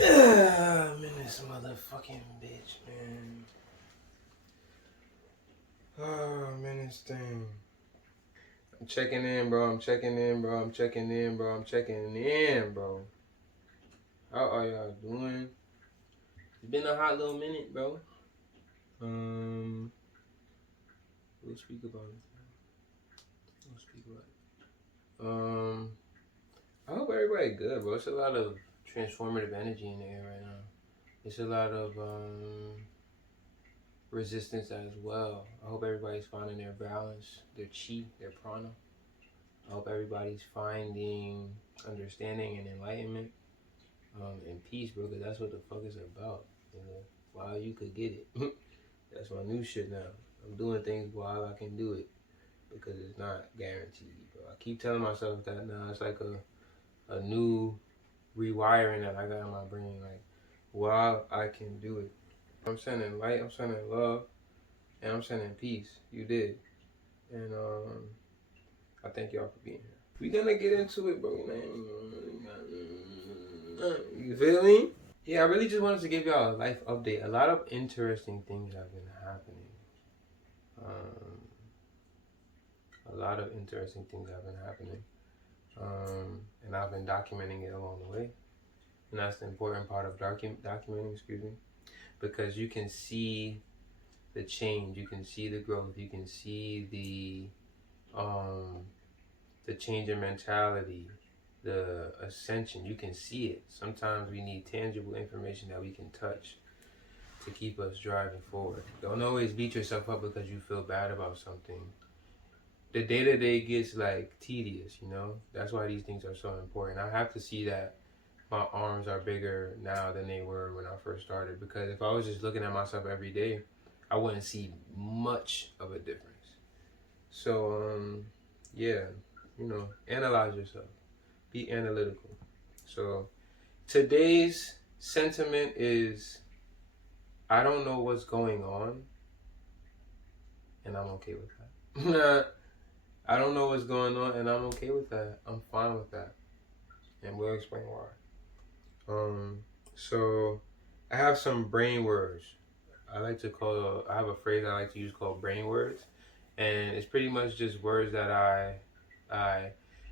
I'm in this motherfucking bitch, man. Oh, I'm in this thing. I'm checking in, bro. I'm checking in, bro. I'm checking in, bro. I'm checking in, bro. How are y'all doing? It's been a hot little minute, bro. We'll speak about it. We'll speak about it. I hope everybody good, bro. It's a lot of transformative energy in the air right now. It's a lot of resistance as well. I hope everybody's finding their balance, their chi, their prana. I hope everybody's finding understanding and enlightenment and peace, bro, because that's what the fuck is about. You know, while you could get it. That's my new shit now. I'm doing things while I can do it because it's not guaranteed, bro. I keep telling myself that now. It's like a new rewiring that I got in my brain. Like, while I can do it. I'm sending light, I'm sending love, and I'm sending peace. You did. And I thank y'all for being here. We gonna get into it, bro. You feel me? Yeah, I really just wanted to give y'all a life update. A lot of interesting things have been happening. A lot of interesting things have been happening. And I've been documenting it along the way. And that's the important part of documenting, because you can see the change, you can see the growth, you can see the change in mentality, the ascension. You can see it. Sometimes we need tangible information that we can touch to keep us driving forward. Don't always beat yourself up because you feel bad about something. The day-to-day gets like tedious, you know? That's why these things are so important. I have to see that my arms are bigger now than they were when I first started, because if I was just looking at myself every day, I wouldn't see much of a difference. So, yeah, you know, analyze yourself. Be analytical. So, today's sentiment is I don't know what's going on, and I'm okay with that. I don't know what's going on, and I'm okay with that. I'm fine with that. And we'll explain why. So I have some brain words. I have a phrase I like to use called brain words. And it's pretty much just words that I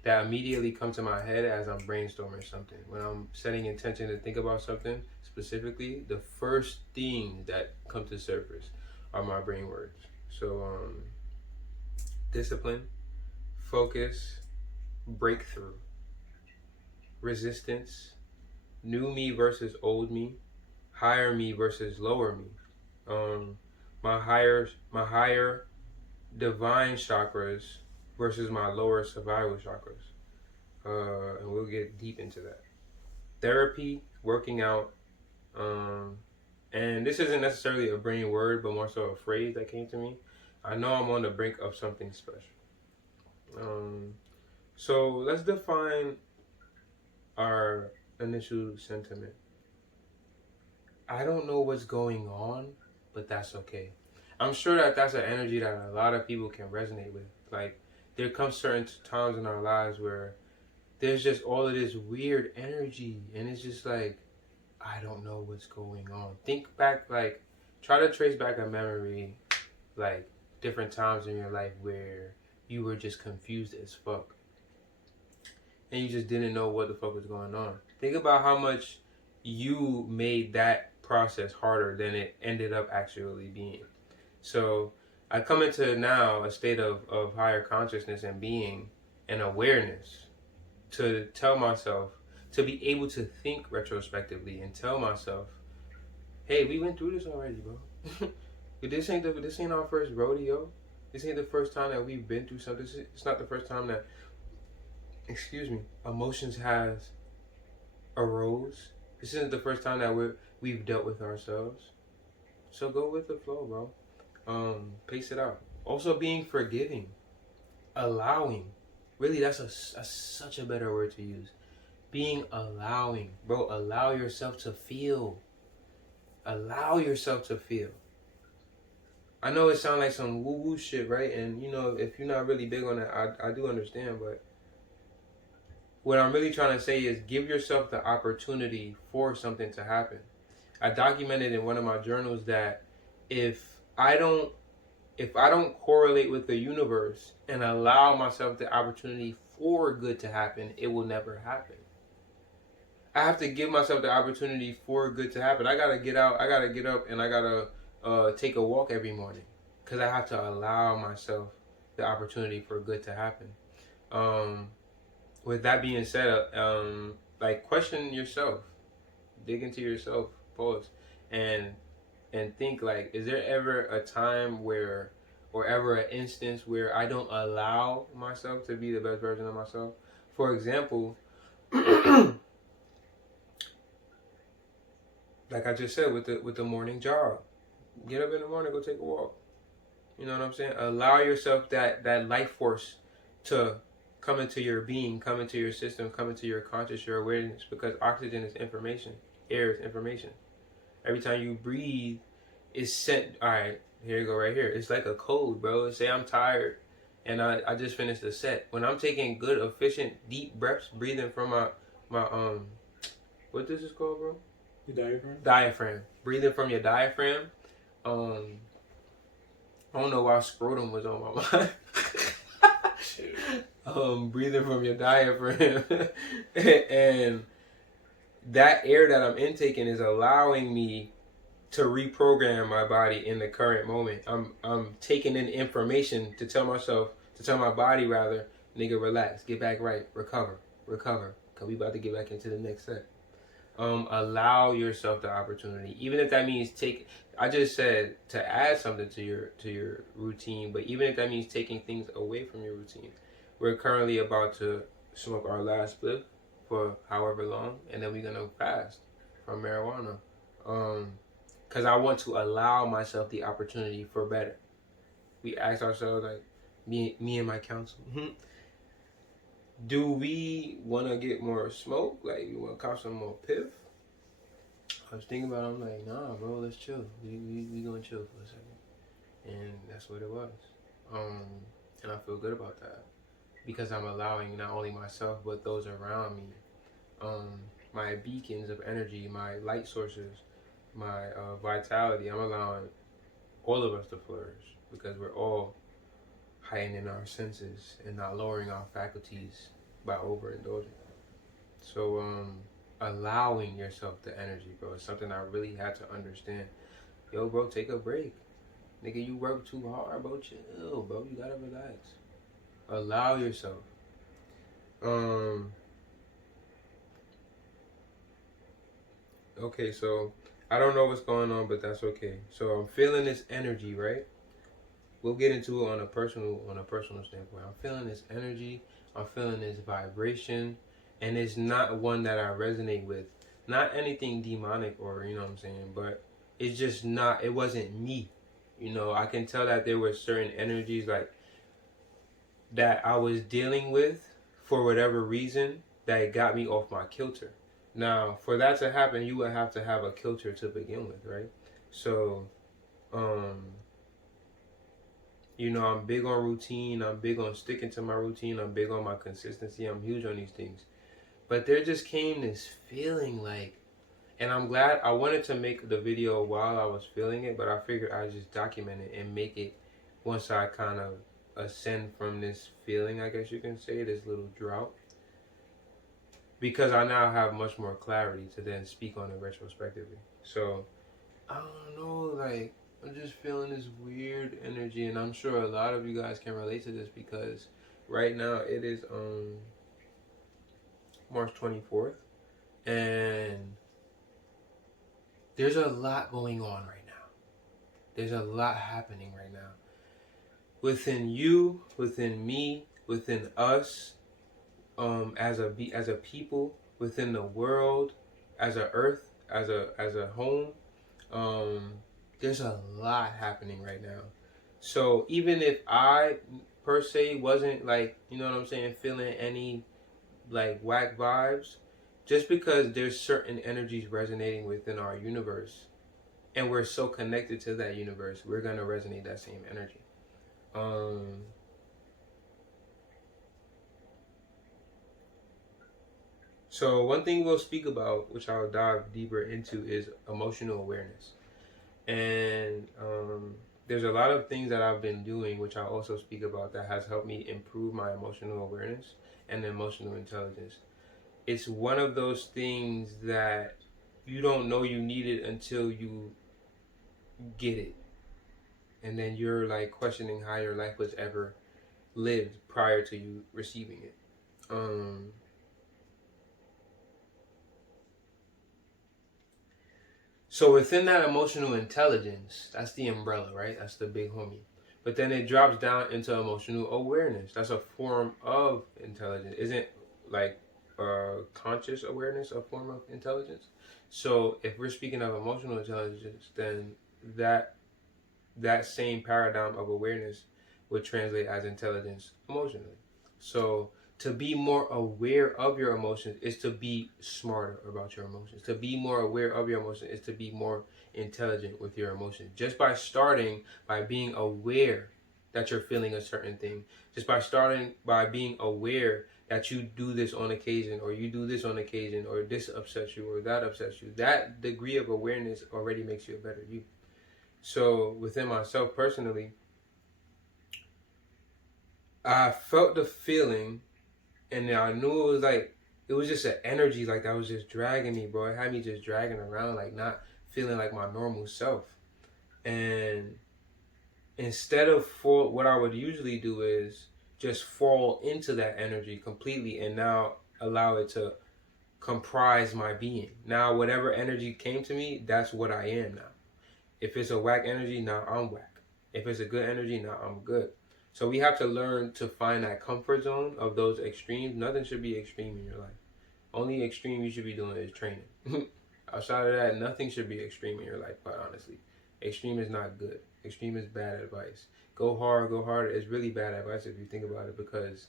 that immediately come to my head as I'm brainstorming something. When I'm setting intention to think about something specifically, the first things that come to surface are my brain words. So discipline, focus, breakthrough, resistance, new me versus old me, higher me versus lower me. My higher divine chakras versus my lower survival chakras. And we'll get deep into that. Therapy, working out, and this isn't necessarily a brain word, but more so a phrase that came to me. I know I'm on the brink of something special. So let's define our initial sentiment. I don't know what's going on, but that's okay. I'm sure that that's an energy that a lot of people can resonate with. Like, there comes certain times in our lives where there's just all of this weird energy, and it's just like, I don't know what's going on. Think back, like, try to trace back a memory, like, different times in your life where you were just confused as fuck. And you just didn't know what the fuck was going on. Think about how much you made that process harder than it ended up actually being. So I come into now a state of higher consciousness and being and awareness to tell myself, to be able to think retrospectively and tell myself, hey, we went through this already, bro. This ain't our first rodeo. This ain't the first time that we've been through something. It's not the first time that, emotions has arose. This isn't the first time that we've dealt with ourselves. So go with the flow, bro. Pace it out. Also, being forgiving, allowing. Really, that's such a better word to use. Being allowing, bro. Allow yourself to feel. Allow yourself to feel. I know it sounds like some woo woo shit, right? And you know, if you're not really big on that, I do understand, but what I'm really trying to say is give yourself the opportunity for something to happen. I documented in one of my journals that if I don't correlate with the universe and allow myself the opportunity for good to happen, it will never happen. I have to give myself the opportunity for good to happen. I gotta get out. I gotta get up, and I gotta take a walk every morning because I have to allow myself the opportunity for good to happen. With that being said, like question yourself, dig into yourself, pause, and think like, is there ever a time where, or ever an instance where I don't allow myself to be the best version of myself? For example, like I just said with the morning jog, get up in the morning, go take a walk. You know what I'm saying? Allow yourself that life force to come into your being, come into your system, come into your conscious, your awareness, because oxygen is information, air is information. Every time you breathe, it's sent. All right, here you go, right here. It's like a code, bro. Say I'm tired, and I just finished the set. When I'm taking good, efficient, deep breaths, breathing from my what this is called, bro? Your diaphragm? Diaphragm. Breathing from your diaphragm. I don't know why scrotum was on my mind. Breathing from your diaphragm. And that air that I'm intaking is allowing me to reprogram my body in the current moment. I'm taking in information to tell my body rather, nigga, relax, get back right, recover. Cause we about to get back into the next set. Allow yourself the opportunity, even if that means I just said to add something to your routine, but even if that means taking things away from your routine. We're currently about to smoke our last spliff for however long, and then we're gonna fast from marijuana. Because I want to allow myself the opportunity for better. We ask ourselves, like, me and my counsel, do we want to get more smoke? Like, you want to cop some more piff? I was thinking about it. I'm like, nah, bro, let's chill. We gonna chill for a second. And that's what it was. And I feel good about that. Because I'm allowing not only myself, but those around me, my beacons of energy, my light sources, my vitality, I'm allowing all of us to flourish. Because we're all heightening our senses and not lowering our faculties by overindulging. So allowing yourself the energy, bro, is something I really had to understand. Yo, bro, take a break. Nigga, you work too hard, bro. Chill, bro. You gotta relax. Allow yourself. Okay, so I don't know what's going on, but that's okay. So I'm feeling this energy, right? We'll get into it on a personal standpoint. I'm feeling this energy. I'm feeling this vibration, and it's not one that I resonate with. Not anything demonic or, you know what I'm saying, but it's just not. It wasn't me. You know, I can tell that there were certain energies like that I was dealing with for whatever reason that it got me off my kilter. Now, for that to happen, you would have to have a kilter to begin with, right? So, you know, I'm big on routine. I'm big on sticking to my routine. I'm big on my consistency. I'm huge on these things. But there just came this feeling like, and I'm glad I wanted to make the video while I was feeling it, but I figured I'd just document it and make it once I kind of ascend from this feeling, I guess you can say, this little drought. Because I now have much more clarity to then speak on it retrospectively. So, I don't know, like, I'm just feeling this weird energy, and I'm sure a lot of you guys can relate to this because right now it is March 24th, and there's a lot going on right now. There's a lot happening right now. Within you, within me, within us, as a people, within the world, as a earth, as a home. There's a lot happening right now. So even if I per se wasn't like, you know what I'm saying, feeling any like whack vibes, just because there's certain energies resonating within our universe and we're so connected to that universe, we're gonna resonate that same energy. So one thing we'll speak about, which I'll dive deeper into, is emotional awareness. And there's a lot of things that I've been doing, which I'll also speak about, that has helped me improve my emotional awareness and emotional intelligence. It's one of those things that you don't know you need it until you get it. And then you're like questioning how your life was ever lived prior to you receiving it. Um, So within that emotional intelligence, that's the umbrella, right? That's the big homie. But then it drops down into emotional awareness. That's a form of intelligence. Isn't like conscious awareness a form of intelligence? So if we're speaking of emotional intelligence, then that that same paradigm of awareness would translate as intelligence emotionally. So to be more aware of your emotions is to be smarter about your emotions. To be more aware of your emotions is to be more intelligent with your emotions. Just by starting by being aware that you're feeling a certain thing, just by starting by being aware that you do this on occasion, or you do this on occasion, or this upsets you, or that upsets you, that degree of awareness already makes you a better you. So within myself personally, I felt the feeling, and I knew it was just an energy like that was just dragging me, bro. It had me just dragging around, like not feeling like my normal self. And instead of what I would usually do is just fall into that energy completely, and now allow it to comprise my being. Now whatever energy came to me, that's what I am now. If it's a whack energy, now I'm whack. If it's a good energy, now I'm good. So we have to learn to find that comfort zone of those extremes. Nothing should be extreme in your life. Only extreme you should be doing is training. Outside of that, nothing should be extreme in your life, quite honestly. Extreme is not good. Extreme is bad advice. Go hard, go harder is really bad advice if you think about it, because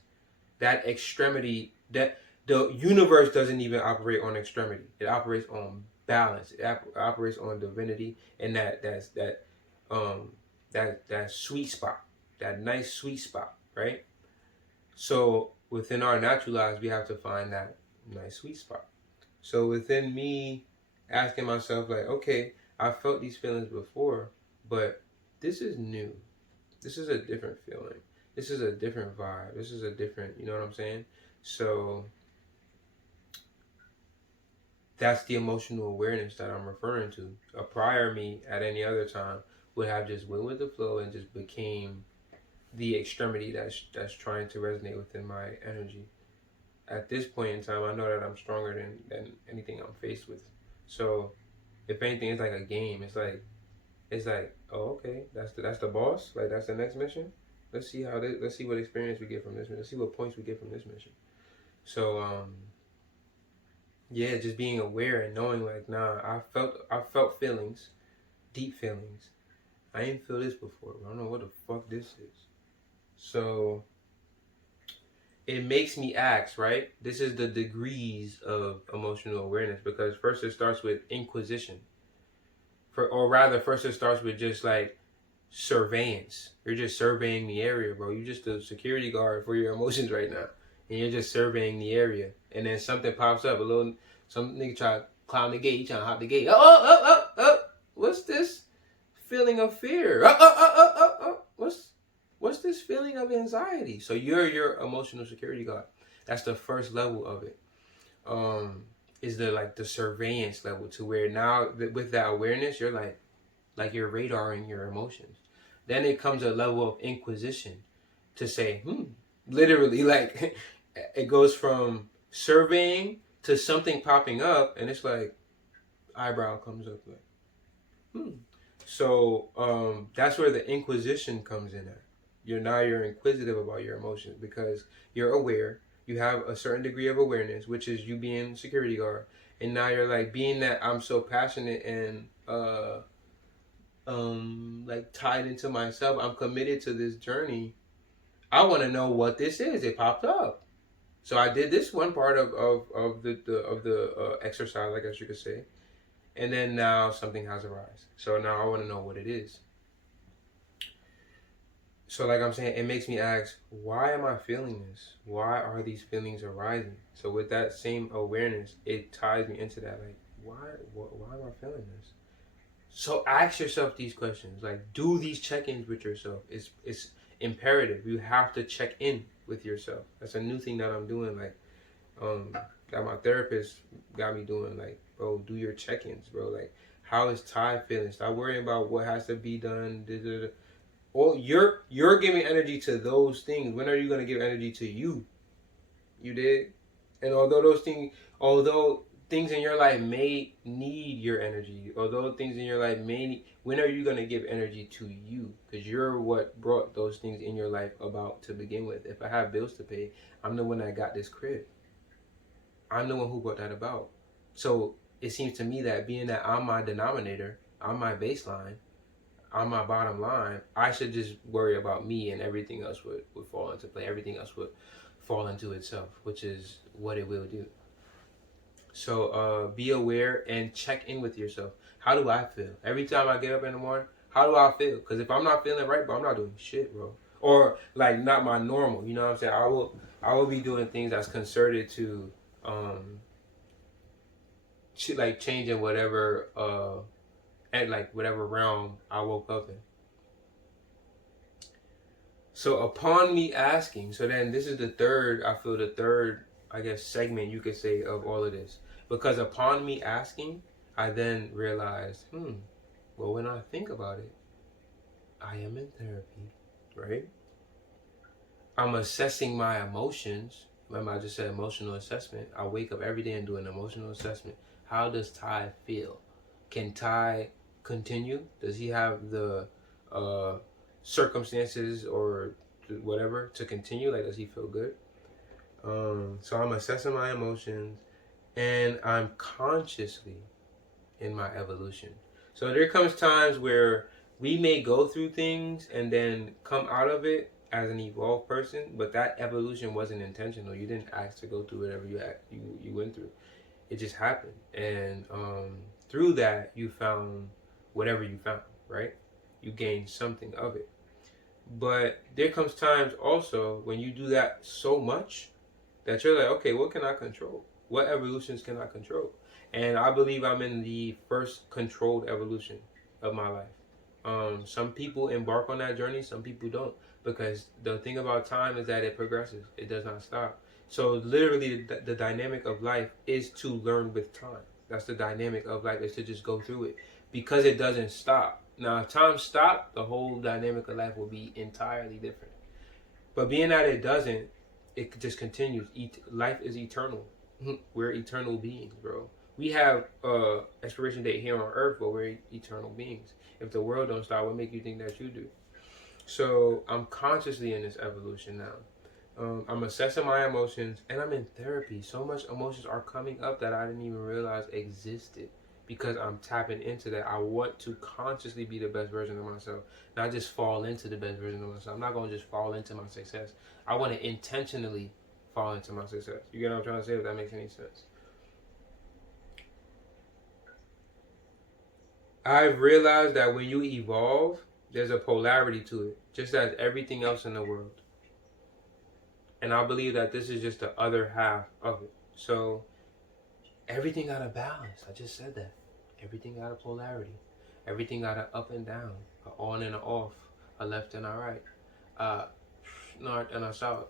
that extremity, that the universe doesn't even operate on extremity. It operates on balance. It operates on divinity, and um that sweet spot, that nice sweet spot, right? So within our natural lives, we have to find that nice sweet spot. So within me asking myself, like, okay, I felt these feelings before, but this is new. This is a different feeling. This is a different vibe. This is a different, you know what I'm saying? So that's the emotional awareness that I'm referring to. A prior me at any other time would have just went with the flow and just became the extremity that's trying to resonate within my energy. At this point in time, I know that I'm stronger than anything I'm faced with. So if anything, it's like a game. It's like, oh, okay, that's the boss. Like, that's the next mission. Let's see what experience we get from this mission. Let's see what points we get from this mission. So yeah, just being aware and knowing, like, nah, I felt feelings, deep feelings. I ain't feel this before. I don't know what the fuck this is. So it makes me ask, right? This is the degrees of emotional awareness, because first it starts with inquisition. Or rather, first it starts with just like surveillance. You're just surveying the area, bro. You're just a security guard for your emotions right now, and you're just surveying the area. And then something pops up. Some nigga try to climb the gate. You trying to hop the gate. Oh. What's this feeling of fear? What's this feeling of anxiety? So you're your emotional security guard. That's the first level of it. Is the surveillance level, to where now with that awareness, you're like you're radaring your emotions. Then it comes a level of inquisition, to say, literally, like, it goes from surveying to something popping up, and it's like eyebrow comes up, like, So that's where the inquisition comes in at. You're inquisitive about your emotions, because you're aware. You have a certain degree of awareness, which is you being security guard, and now you're like, being that I'm so passionate and like tied into myself, I'm committed to this journey. I want to know what this is. It popped up. So I did this one part of the exercise, I guess you could say, and then now something has arisen. So now I want to know what it is. So like I'm saying, it makes me ask, why am I feeling this? Why are these feelings arising? So with that same awareness, it ties me into that. Like, why am I feeling this? So ask yourself these questions. Like, do these check-ins with yourself. It's imperative. You have to check in with yourself. That's a new thing that I'm doing. Like, that my therapist got me doing. Like, bro, do your check-ins, bro. Like, how is Ty feeling? Stop worrying about what has to be done. Da, da, da. Well, you're giving energy to those things. When are you gonna give energy to you? You did, and although things in your life may need your energy, although things in your life may need, when are you gonna give energy to you? Because you're what brought those things in your life about to begin with. If I have bills to pay, I'm the one that got this crib. I'm the one who brought that about. So it seems to me that being that I'm my denominator, I'm my baseline, on my bottom line, I should just worry about me, and everything else would fall into play. Everything else would fall into itself, which is what it will do. So be aware and check in with yourself. How do I feel? Every time I get up in the morning, how do I feel? Because if I'm not feeling right, bro, I'm not doing shit, bro. Or like not my normal, you know what I'm saying? I will be doing things that's concerted to like changing whatever at like whatever realm I woke up in. So upon me asking, so then this is the third, I guess, segment you could say of all of this. Because upon me asking, I then realized, well, when I think about it, I am in therapy, right? I'm assessing my emotions. Remember, I just said emotional assessment. I wake up every day and do an emotional assessment. How does Ty feel? Can Ty continue? Does he have the circumstances or whatever to continue? Like, does he feel good? So I'm assessing my emotions, and I'm consciously in my evolution. So there comes times where we may go through things and then come out of it as an evolved person, but that evolution wasn't intentional. You didn't ask to go through whatever you went through. It just happened, and through that you found whatever you found. Right? You gained something of it. But there comes times also when you do that so much that you're like, okay, what can I control? What evolutions can I control? And I believe I'm in the first controlled evolution of my life. Some people embark on that journey, some people don't. Because the thing about time is that it progresses, it does not stop. So literally the dynamic of life is to learn with time. That's the dynamic of life, is to just go through it. Because it doesn't stop. Now, if time stopped, the whole dynamic of life will be entirely different. But being that it doesn't, it just continues. Life is eternal. We're eternal beings, bro. We have expiration date here on Earth, but we're eternal beings. If the world don't stop, what make you think that you do? So I'm consciously in this evolution now. I'm assessing my emotions, and I'm in therapy. So much emotions are coming up that I didn't even realize existed, because I'm tapping into that. I want to consciously be the best version of myself, not just fall into the best version of myself. I'm not going to just fall into my success. I want to intentionally fall into my success. You get what I'm trying to say, if that makes any sense? I've realized that when you evolve, there's a polarity to it, just as everything else in the world. And I believe that this is just the other half of it. So everything got a balance. I just said that. Everything got a polarity. Everything got an up and down, an on and an off, a left and a right, north and a south.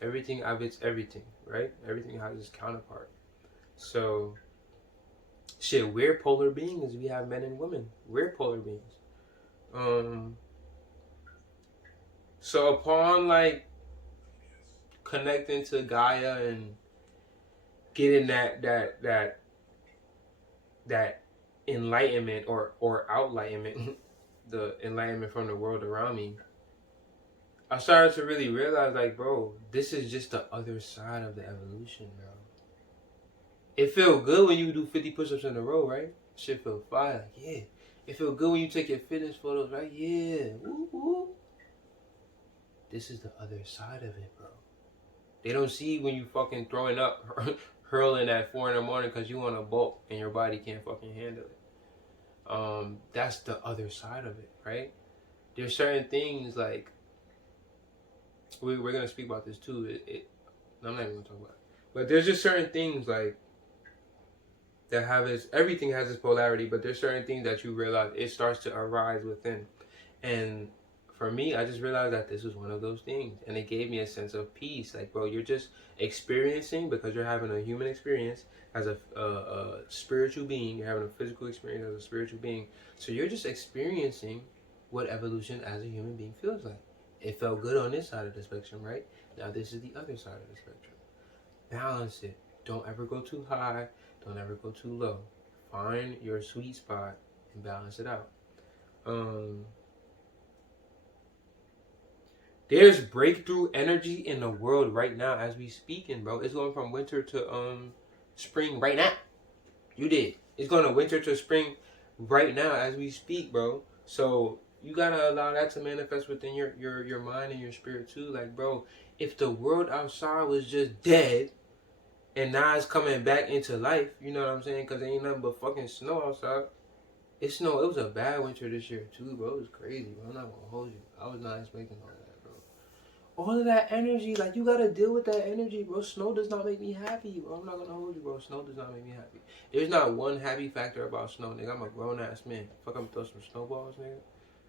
Everything of it's everything, right? Everything has its counterpart. So, shit, we're polar beings. We have men and women. We're polar beings. So upon like connecting to Gaia and getting that enlightenment or outlightenment, the enlightenment from the world around me, I started to really realize, like, bro, this is just the other side of the evolution, bro. It feel good when you do 50 push-ups in a row, right? Shit feel fire, yeah. It feel good when you take your fitness photos, right? Yeah. Woo woo. This is the other side of it, bro. They don't see when you fucking throwing up, hurling at 4 in the morning because you want to bulk and your body can't fucking handle it. That's the other side of it, right? there's certain things like we're gonna speak about this too. I'm not even gonna talk about it. But there's just certain things like that have its everything has its polarity, but there's certain things that you realize it starts to arise within. And for me, I just realized that this was one of those things, and it gave me a sense of peace. Like, bro, you're just experiencing because you're having a human experience as a spiritual being. You're having a physical experience as a spiritual being. So you're just experiencing what evolution as a human being feels like. It felt good on this side of the spectrum, right? Now this is the other side of the spectrum. Balance it. Don't ever go too high. Don't ever go too low. Find your sweet spot and balance it out. There's breakthrough energy in the world right now as we speaking, bro. It's going from winter to spring right now. You did. It's going to winter to spring right now as we speak, bro. So you gotta allow that to manifest within your mind and your spirit too. Like, bro, if the world outside was just dead and now it's coming back into life, you know what I'm saying? Because there ain't nothing but fucking snow outside. It snowed. It was a bad winter this year too, bro. It was crazy, bro. I'm not gonna hold you. I was not expecting all that. All of that energy, like, you gotta deal with that energy, bro. Snow does not make me happy, bro. I'm not gonna hold you, bro. Snow does not make me happy. There's not one happy factor about snow, nigga. I'm a grown ass man. Fuck, I'm gonna throw some snowballs, nigga.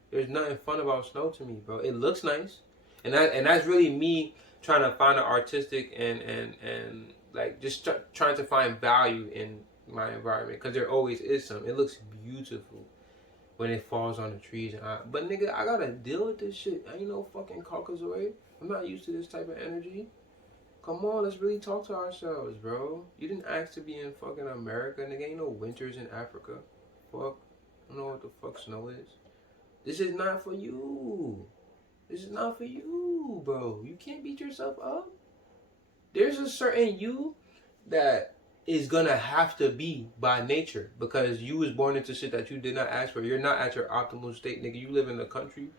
There's nothing fun about snow to me, bro. It looks nice, and that's really me trying to find an artistic and like just trying to find value in my environment, because there always is some. It looks beautiful when it falls on the trees, but nigga, I gotta deal with this shit. I ain't no fucking Caucasoid. I'm not used to this type of energy. Come on, let's really talk to ourselves, bro. You didn't ask to be in fucking America, nigga. Ain't no winters in Africa. Fuck. I don't know what the fuck snow is. This is not for you. This is not for you, bro. You can't beat yourself up. There's a certain you that is gonna have to be by nature, because you was born into shit that you did not ask for. You're not at your optimal state, nigga. You live in a country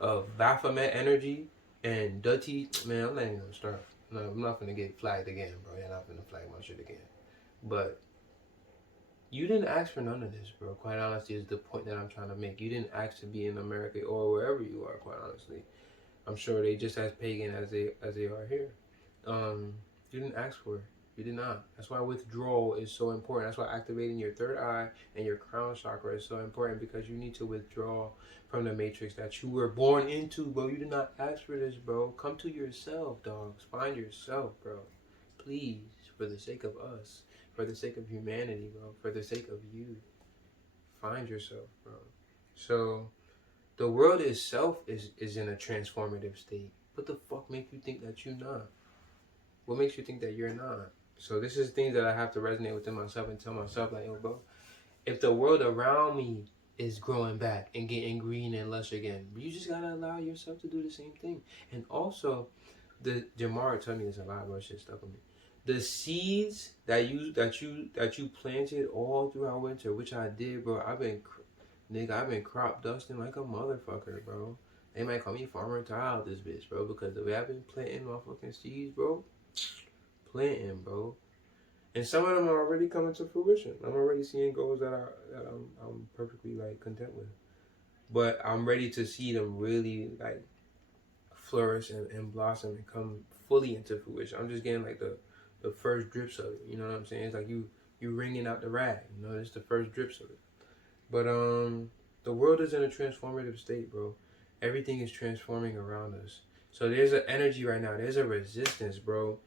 of Baphomet energy and dirty. Man, I'm not even gonna start. No, I'm not gonna get flagged again, bro. You're not gonna flag my shit again. But you didn't ask for none of this, bro. Quite honestly, is the point that I'm trying to make. You didn't ask to be in America or wherever you are. Quite honestly, I'm sure they just as pagan as they are here. You didn't ask for it. You did not. That's why withdrawal is so important. That's why activating your third eye and your crown chakra is so important, because you need to withdraw from the matrix that you were born into, bro. You did not ask for this, bro. Come to yourself, dogs. Find yourself, bro. Please, for the sake of us, for the sake of humanity, bro, for the sake of you, find yourself, bro. So, the world itself is in a transformative state. What the fuck makes you think that you're not? What makes you think that you're not? So this is things that I have to resonate within myself and tell myself, like, yo, bro, if the world around me is growing back and getting green and lush again, you just gotta allow yourself to do the same thing. And also, the Jamar told me this a lot, bro. Shit stuck with me. The seeds that you planted all throughout winter, which I did, bro. I've been crop dusting like a motherfucker, bro. They might call me Farmer Tile, this bitch, bro, because the way I've been planting my fucking seeds, bro. Planting, bro. And some of them are already coming to fruition. I'm already seeing goals that I'm perfectly like content with. But I'm ready to see them really like flourish and blossom and come fully into fruition. I'm just getting like the first drips of it. You know what I'm saying? It's like you wringing out the rag. You know, it's the first drips of it. But the world is in a transformative state, bro. Everything is transforming around us. So there's an energy right now. There's a resistance, bro.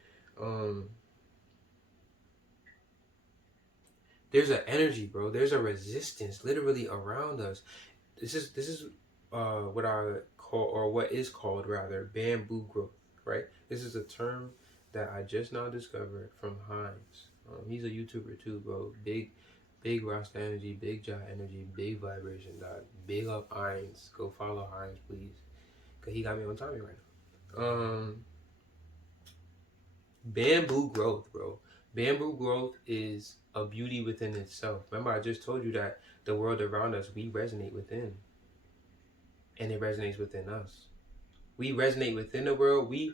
There's an energy, bro. There's a resistance literally around us. This is what I call, or what is called rather, bamboo growth, right? This is a term that I just now discovered from Heinz. He's a YouTuber too, bro. Big Rasta energy, big Jah energy, big vibration, dog. Big up Heinz. Go follow Heinz, please, cause he got me on timing right now. Bamboo growth, bro. Bamboo growth is a beauty within itself. Remember, I just told you that the world around us, we resonate within. And it resonates within us. We resonate within the world. We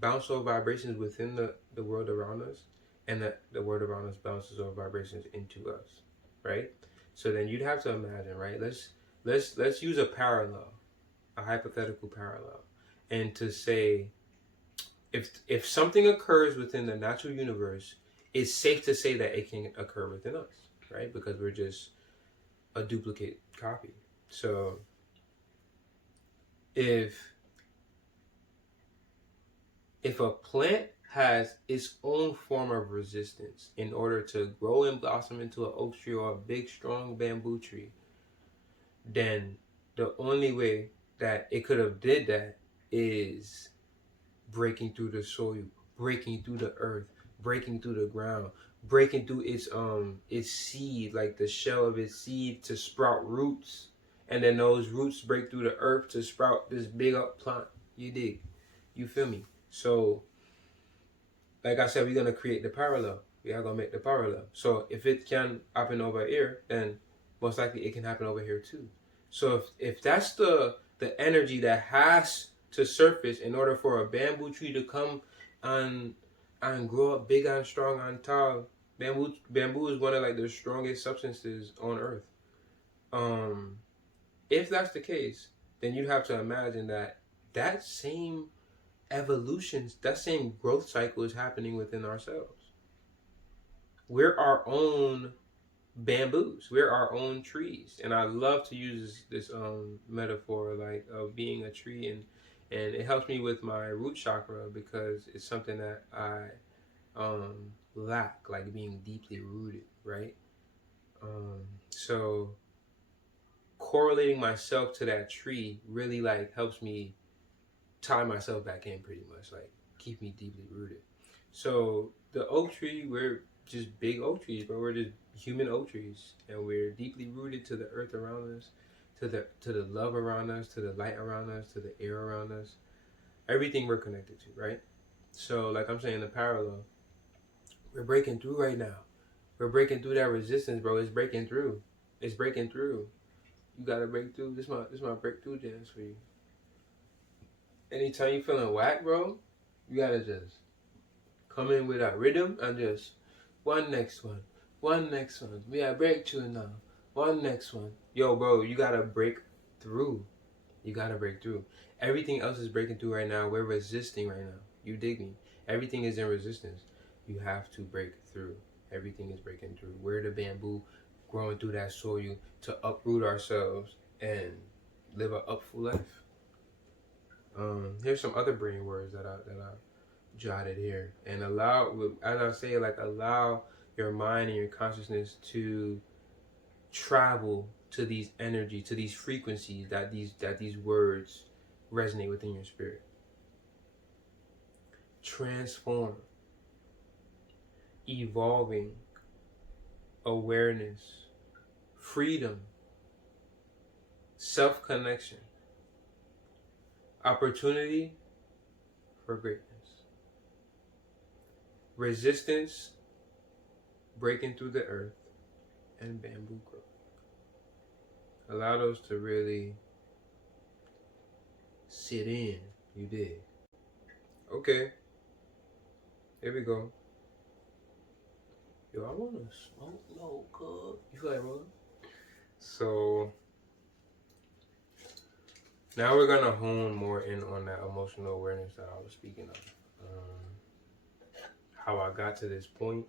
bounce off vibrations within the world around us. And the world around us bounces off vibrations into us. Right? So then you'd have to imagine, right? let's use a parallel, a hypothetical parallel, and to say if something occurs within the natural universe, it's safe to say that it can occur within us, right? Because we're just a duplicate copy. So if a plant has its own form of resistance in order to grow and blossom into an oak tree or a big strong bamboo tree, then the only way that it could have did that is breaking through the soil, breaking through the earth, breaking through the ground, breaking through its seed, like the shell of its seed, to sprout roots, and then those roots break through the earth to sprout this big up plant. You dig? You feel me? So, like I said, we're gonna create the parallel. We are gonna make the parallel. So if it can happen over here, then most likely it can happen over here too. So if that's the energy that has to surface in order for a bamboo tree to come and grow up big and strong and tall, bamboo is one of like the strongest substances on earth. If that's the case, then you'd have to imagine that same evolutions, that same growth cycle is happening within ourselves. We're our own bamboos. We're our own trees. And I love to use this metaphor like of being a tree, and it helps me with my root chakra because it's something that I lack, like being deeply rooted, right? So correlating myself to that tree really like helps me tie myself back in, pretty much, like keep me deeply rooted. So the oak tree, we're just big oak trees, but we're just human oak trees, and we're deeply rooted to the earth around us, to the love around us, to the light around us, to the air around us, everything we're connected to, right? So like I'm saying, the parallel, we're breaking through right now. We're breaking through that resistance, bro. It's breaking through. It's breaking through. You gotta break through. This my breakthrough dance for you. Anytime you feeling whack, bro, you gotta just come in with a rhythm and just one next one. We are breakthrough now. One next one. Yo, bro, you gotta break through. You gotta break through. Everything else is breaking through right now. We're resisting right now. You dig me? Everything is in resistance. You have to break through. Everything is breaking through. We're the bamboo growing through that soil to uproot ourselves and live an upful life. Here's some other brain words that I jotted here. And allow, as I say, like allow your mind and your consciousness to travel to these energy, to these frequencies that these words resonate within your spirit. Transform, evolving, awareness, freedom, self-connection, opportunity for greatness, resistance, breaking through the earth, and bamboo growth. Allow those to really sit in. You did. Okay. Here we go. Yo, I want to smoke low, cuz. You feel like rolling? So now we're gonna hone more in on that emotional awareness that I was speaking of. How I got to this point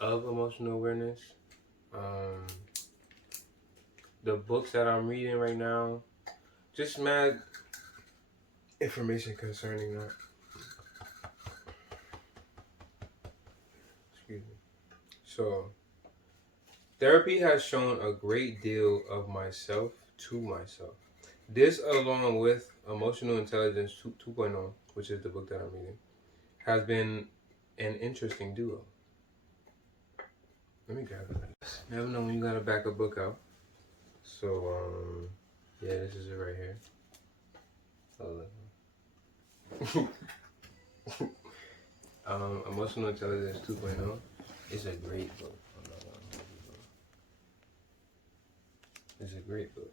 of emotional awareness. The books that I'm reading right now, just mad information concerning that. Excuse me. So, therapy has shown a great deal of myself to myself. This, along with Emotional Intelligence 2.0, which is the book that I'm reading, has been an interesting duo. Let me grab it. Never know when you gotta back a book out. So, yeah, this is it right here. Emotional Intelligence 2.0 is a great book. It's a great book.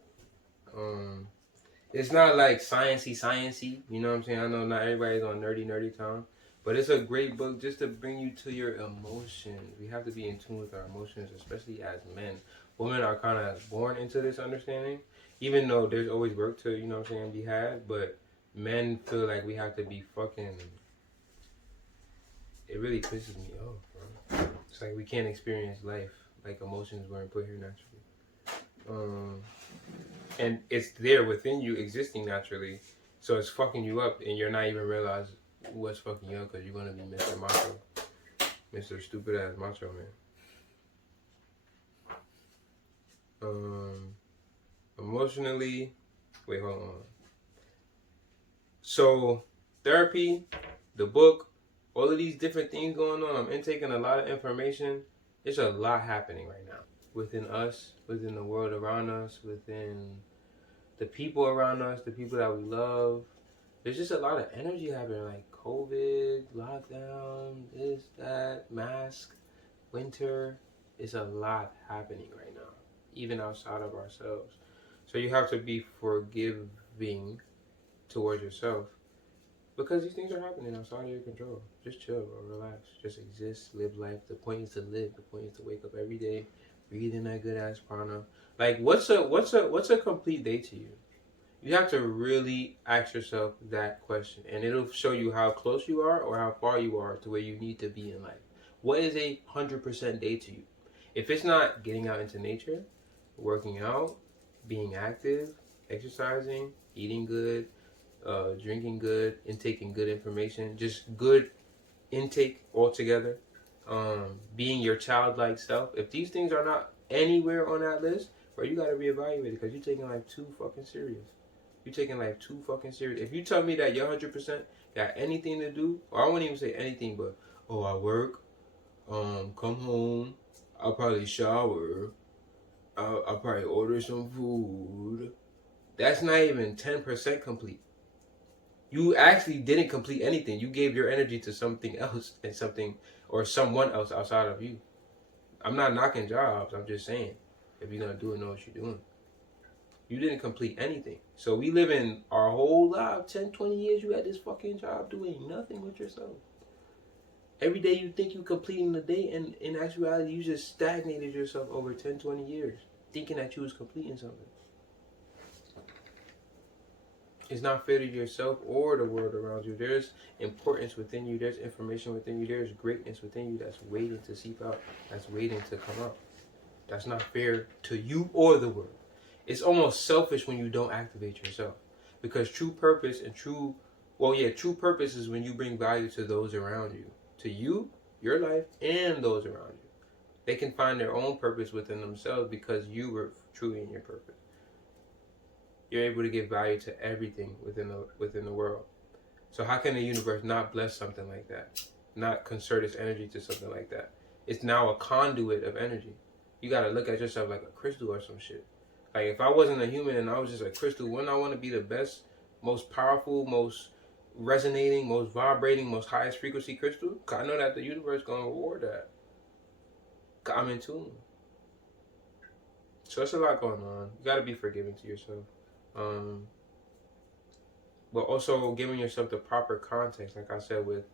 It's not like sciencey, you know what I'm saying? I know not everybody's on nerdy time, But it's a great book just to bring you to your emotions. We have to be in tune with our emotions, especially as men. Women are kind of born into this understanding, even though there's always work to, you know what I'm saying, be had. But men feel like we have to be fucking. It really pisses me off, bro. It's like we can't experience life. Like emotions weren't put here naturally. And it's there within you existing naturally. So it's fucking you up and you're not even realize what's fucking you up because you're going to be Mr. Macho. Mr. Stupid ass Macho Man. Emotionally, wait, hold on. So therapy, the book, all of these different things going on. I'm intaking a lot of information. There's a lot happening right now within us, within the world around us, within the people around us, the people that we love. There's just a lot of energy happening, like COVID, lockdown, this, that, mask, winter. It's a lot happening right now, even outside of ourselves. So you have to be forgiving towards yourself because these things are happening outside of your control. Just chill or relax. Just exist, live life. The point is to live. The point is to wake up every day, breathe in that good ass prana. Like what's a complete day to you? You have to really ask yourself that question, and it'll show you how close you are or how far you are to where you need to be in life. What is a 100% day to you? If it's not getting out into nature, working out, being active, exercising, eating good, drinking good, intaking good information, just good intake altogether, being your childlike self. If these things are not anywhere on that list, bro, you gotta reevaluate it because you're taking life too fucking serious. You're taking life too fucking serious. If you tell me that you're 100% got anything to do, or I won't even say anything, but oh, I work, come home, I'll probably shower, I'll probably order some food. That's not even 10% complete. You actually didn't complete anything. You gave your energy to something else and something or someone else outside of you. I'm not knocking jobs. I'm just saying, if you're gonna do it, know what you're doing. You didn't complete anything. So we live in our whole life, 10, 20 years, you at this fucking job doing nothing with yourself. Every day you think you're completing the day, and in actuality, you just stagnated yourself over 10, 20 years, thinking that you was completing something. It's not fair to yourself or the world around you. There's importance within you. There's information within you. There's greatness within you that's waiting to seep out. That's waiting to come out. That's not fair to you or the world. It's almost selfish when you don't activate yourself. Because true purpose is when you bring value to those around you. To you, your life, and those around you. They can find their own purpose within themselves because you were truly in your purpose. You're able to give value to everything within the world. So how can the universe not bless something like that? Not concert its energy to something like that? It's now a conduit of energy. You gotta look at yourself like a crystal or some shit. Like if I wasn't a human and I was just a crystal, wouldn't I want to be the best, most powerful, most resonating, most vibrating, most highest frequency crystal? Cause I know that the universe gonna reward that. Cause I'm in tune. So it's a lot going on. You gotta be forgiving to yourself. But also giving yourself the proper context, like I said, with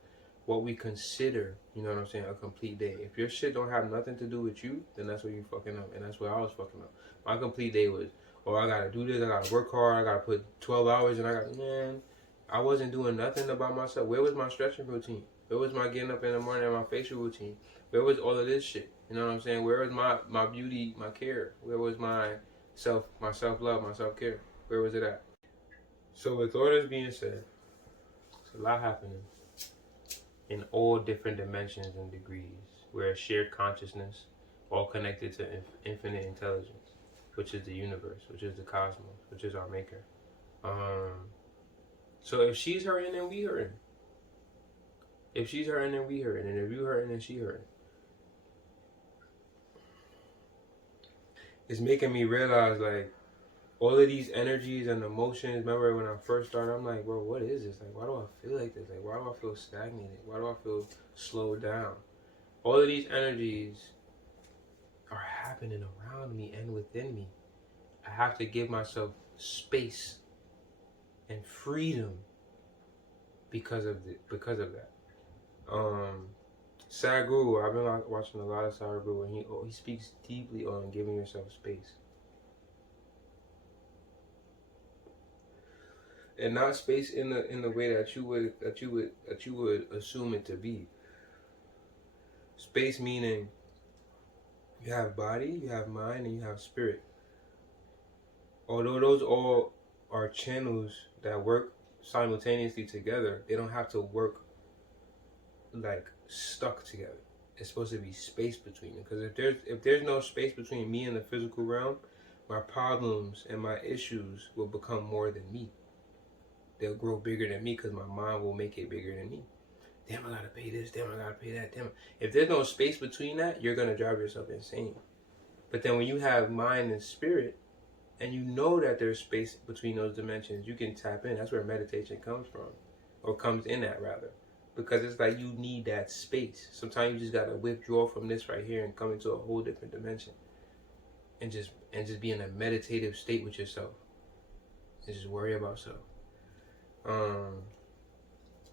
what we consider, you know what I'm saying, a complete day. If your shit don't have nothing to do with you, then that's where you fucking up, and that's where I was fucking up. My complete day was, oh, I gotta do this, I gotta work hard, I gotta put 12 hours, and I wasn't doing nothing about myself. Where was my stretching routine? Where was my getting up in the morning and my facial routine? Where was all of this shit? You know what I'm saying? Where was my beauty, my care? Where was my self-love, my self-care? Where was it at? So with all this being said, it's a lot happening in all different dimensions and degrees. We're a shared consciousness, all connected to infinite intelligence, which is the universe, which is the cosmos, which is our maker. So if she's hurting, then we hurting. If she's hurting, then we hurting. And if you hurting, then she hurting. It's making me realize, like, all of these energies and emotions. Remember when I first started, I'm like, bro, what is this? Like, why do I feel like this? Like, why do I feel stagnated? Why do I feel slowed down? All of these energies are happening around me and within me. I have to give myself space and freedom because of that. Sadhguru, I've been watching a lot of Sadhguru, and he speaks deeply on giving yourself space, and not space in the way that you would assume it to be. Space meaning you have body, you have mind, and you have spirit. Although those all are channels that work simultaneously together, they don't have to work like stuck together. It's supposed to be space between them. Because if there's no space between me and the physical realm, my problems and my issues will become more than me. They'll grow bigger than me because my mind will make it bigger than me. Damn, I gotta pay this. Damn, I gotta pay that. Damn. If there's no space between that, you're gonna drive yourself insane. But then when you have mind and spirit, and you know that there's space between those dimensions, you can tap in. That's where meditation comes from, or comes in at rather, because it's like you need that space. Sometimes you just gotta withdraw from this right here and come into a whole different dimension, and just be in a meditative state with yourself, and just worry about self.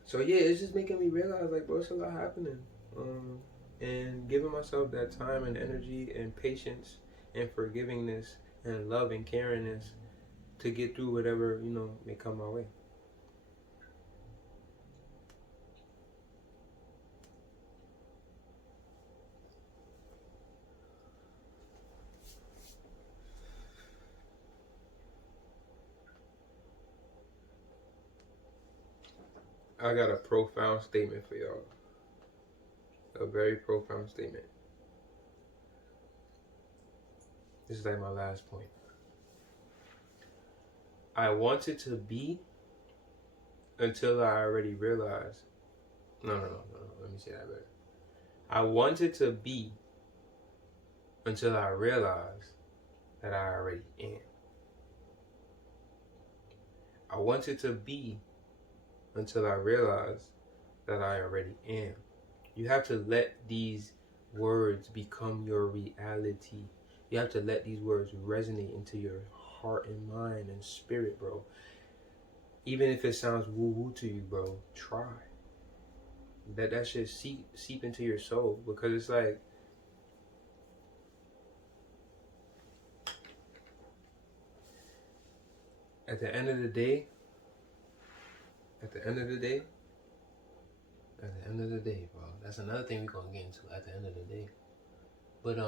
So yeah, it's just making me realize like, bro, it's a lot happening. And giving myself that time and energy and patience and forgivingness and love and caringness to get through whatever, may come my way. I got a profound statement for y'all. A very profound statement. This is like my last point. I wanted to be until I already realized. No. Let me say that better. I wanted to be until I realized that I already am. I wanted to be until I realized that I already am. You have to let these words become your reality. You have to let these words resonate into your heart and mind and spirit, bro. Even if it sounds woo-woo to you, bro, try. Let that shit seep into your soul, because it's like, at the end of the day, bro, that's another thing we're gonna get into at the end of the day. But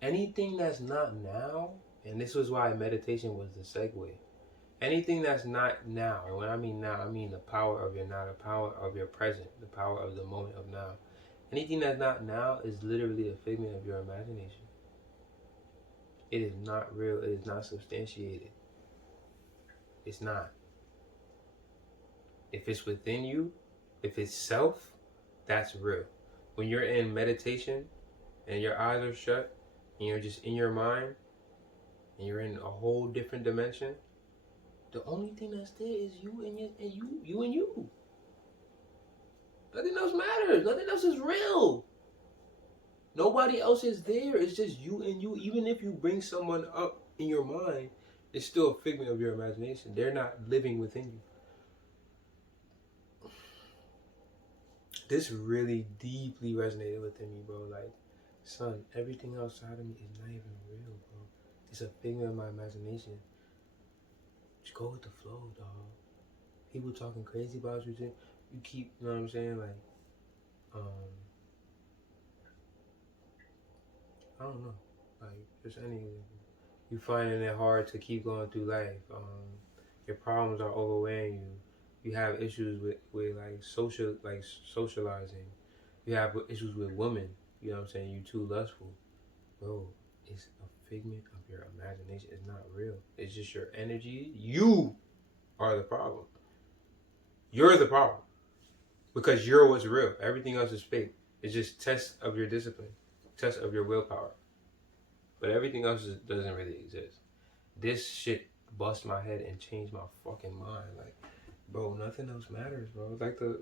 anything that's not now, and this was why meditation was the segue. Anything that's not now, and when I mean now, I mean the power of your now, the power of your present, the power of the moment of now. Anything that's not now is literally a figment of your imagination. It is not real. It is not substantiated. It's not. If it's within you, if it's self, that's real. When you're in meditation and your eyes are shut and you're just in your mind and you're in a whole different dimension, the only thing that's there is you and you. Nothing else matters. Nothing else is real. Nobody else is there. It's just you and you. Even if you bring someone up in your mind, it's still a figment of your imagination. They're not living within you. This really deeply resonated within me, bro. Like, son, everything outside of me is not even real, bro. It's a figment of my imagination. Just go with the flow, dog. People talking crazy about you, you keep, you know what I'm saying? Like, I don't know. Like, just any, you finding it hard to keep going through life. Your problems are overweighing you. You have issues with like socializing. You have issues with women. You know what I'm saying? You too lustful. Bro, it's a figment of your imagination. It's not real. It's just your energy. You are the problem. You're the problem. Because you're what's real. Everything else is fake. It's just tests of your discipline. Test of your willpower. But everything else doesn't really exist. This shit bust my head and changed my fucking mind. Like, bro, nothing else matters, bro. It's like the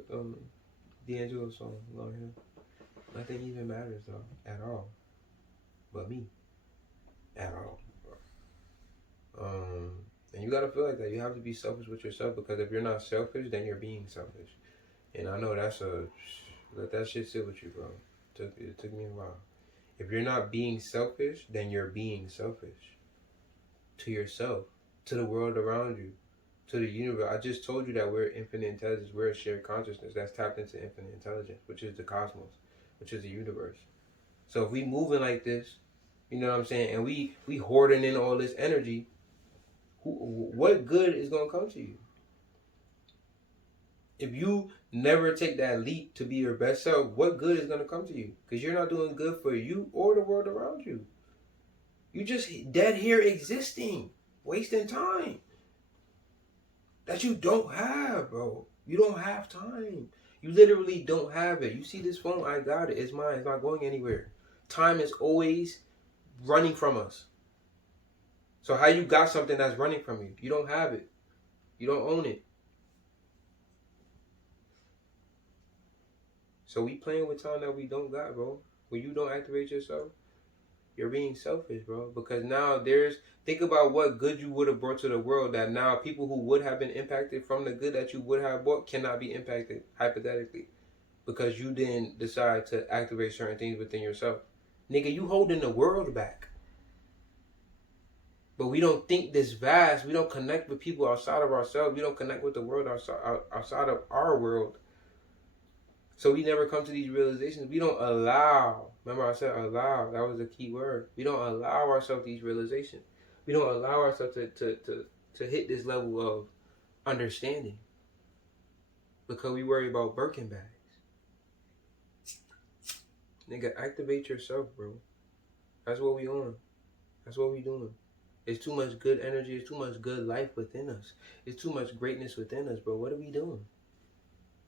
D'Angelo song, Long Hill. Nothing even matters, though, at all. But me. At all, bro. And you gotta feel like that. You have to be selfish with yourself, because if you're not selfish, then you're being selfish. And I know let that shit sit with you, bro. It took me a while. If you're not being selfish, then you're being selfish. To yourself, to the world around you, to the universe. I just told you that we're infinite intelligence. We're a shared consciousness that's tapped into infinite intelligence, which is the cosmos, which is the universe. So if we moving like this, you know what I'm saying, and we hoarding in all this energy, what good is gonna come to you? If you never take that leap to be your best self, what good is gonna come to you? Because you're not doing good for you or the world around you. You just dead here existing, wasting time that you don't have, bro. You don't have time. You literally don't have it. You see this phone? I got it. It's mine. It's not going anywhere. Time is always running from us. So how you got something that's running from you? You don't have it. You don't own it. So we playing with time that we don't got, bro. When you don't activate yourself, you're being selfish, bro. Because now think about what good you would have brought to the world that now people who would have been impacted from the good that you would have brought cannot be impacted, hypothetically. Because you didn't decide to activate certain things within yourself. Nigga, you holding the world back. But we don't think this vast. We don't connect with people outside of ourselves. We don't connect with the world outside of our world. So we never come to these realizations. We don't allow. Remember I said allow. That was the key word. We don't allow ourselves these realizations. We don't allow ourselves to hit this level of understanding. Because we worry about Birkin bags. Nigga, activate yourself, bro. That's what we on. That's what we doing. It's too much good energy. It's too much good life within us. It's too much greatness within us, bro. What are we doing?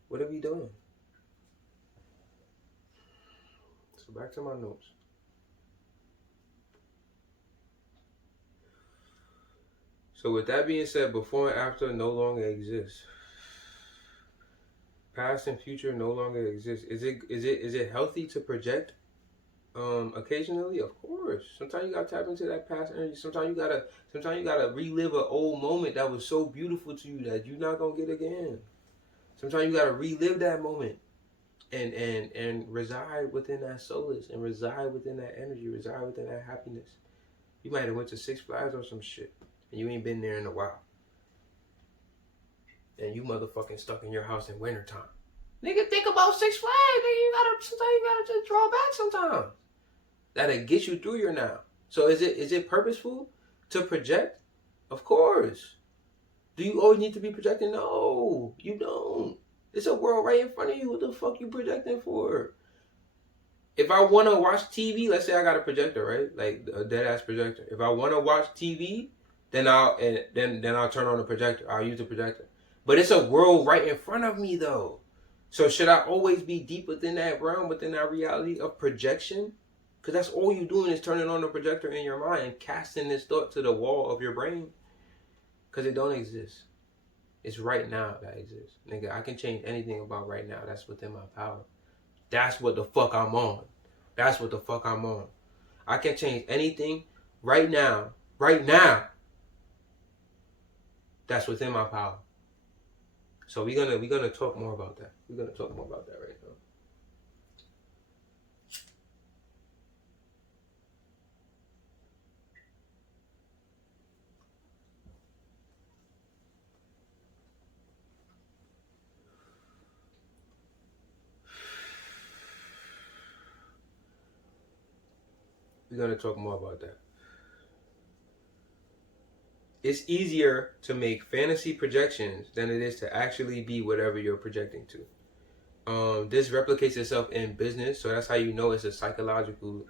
What are we doing? So back to my notes. So with that being said, before and after no longer exists. Past and future no longer exist. Is it healthy to project occasionally? Of course. Sometimes you gotta tap into that past energy. Sometimes you gotta relive an old moment that was so beautiful to you that you're not gonna get again. Sometimes you gotta relive that moment and reside within that solace and reside within that energy, reside within that happiness. You might have went to Six Flags or some shit and you ain't been there in a while. And you motherfucking stuck in your house in wintertime. Nigga, think about Six Flags. Nigga, sometimes you gotta just draw back sometimes. That'll get you through your now. So is it purposeful to project? Of course. Do you always need to be projecting? No, you don't. It's a world right in front of you. What the fuck you projecting for? If I want to watch TV, let's say I got a projector, right? Like a dead ass projector. If I want to watch TV, then I'll turn on the projector. I'll use the projector. But it's a world right in front of me though. So should I always be deep within that realm, within that reality of projection? Because that's all you're doing is turning on the projector in your mind and casting this thought to the wall of your brain. Because it don't exist. It's right now that exists. Nigga, I can change anything about right now. That's within my power. That's what the fuck I'm on. That's what the fuck I'm on. I can change anything right now. Right now. That's within my power. So we're gonna talk more about that. We're gonna talk more about that right now. We're gonna talk more about that. It's easier to make fantasy projections than it is to actually be whatever you're projecting to. This replicates itself in business, so that's how you know it's a psychological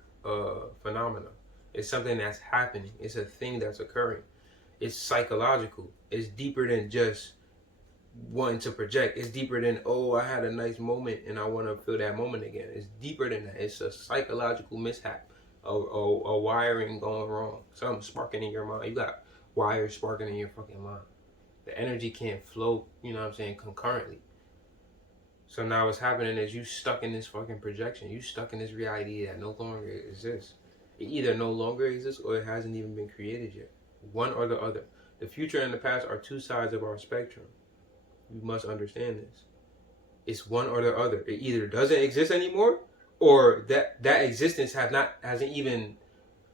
phenomenon. It's something that's happening. It's a thing that's occurring. It's psychological. It's deeper than just wanting to project. It's deeper than, oh, I had a nice moment and I want to feel that moment again. It's deeper than that. It's a psychological mishap, a wiring going wrong. Something sparking in your mind. You got wires sparking in your fucking mind. The energy can't flow, you know what I'm saying, concurrently. So now what's happening is you stuck in this fucking projection. You stuck in this reality that no longer exists. It either no longer exists or it hasn't even been created yet. One or the other. The future and the past are two sides of our spectrum. You must understand this. It's one or the other. It either doesn't exist anymore, or that existence hasn't even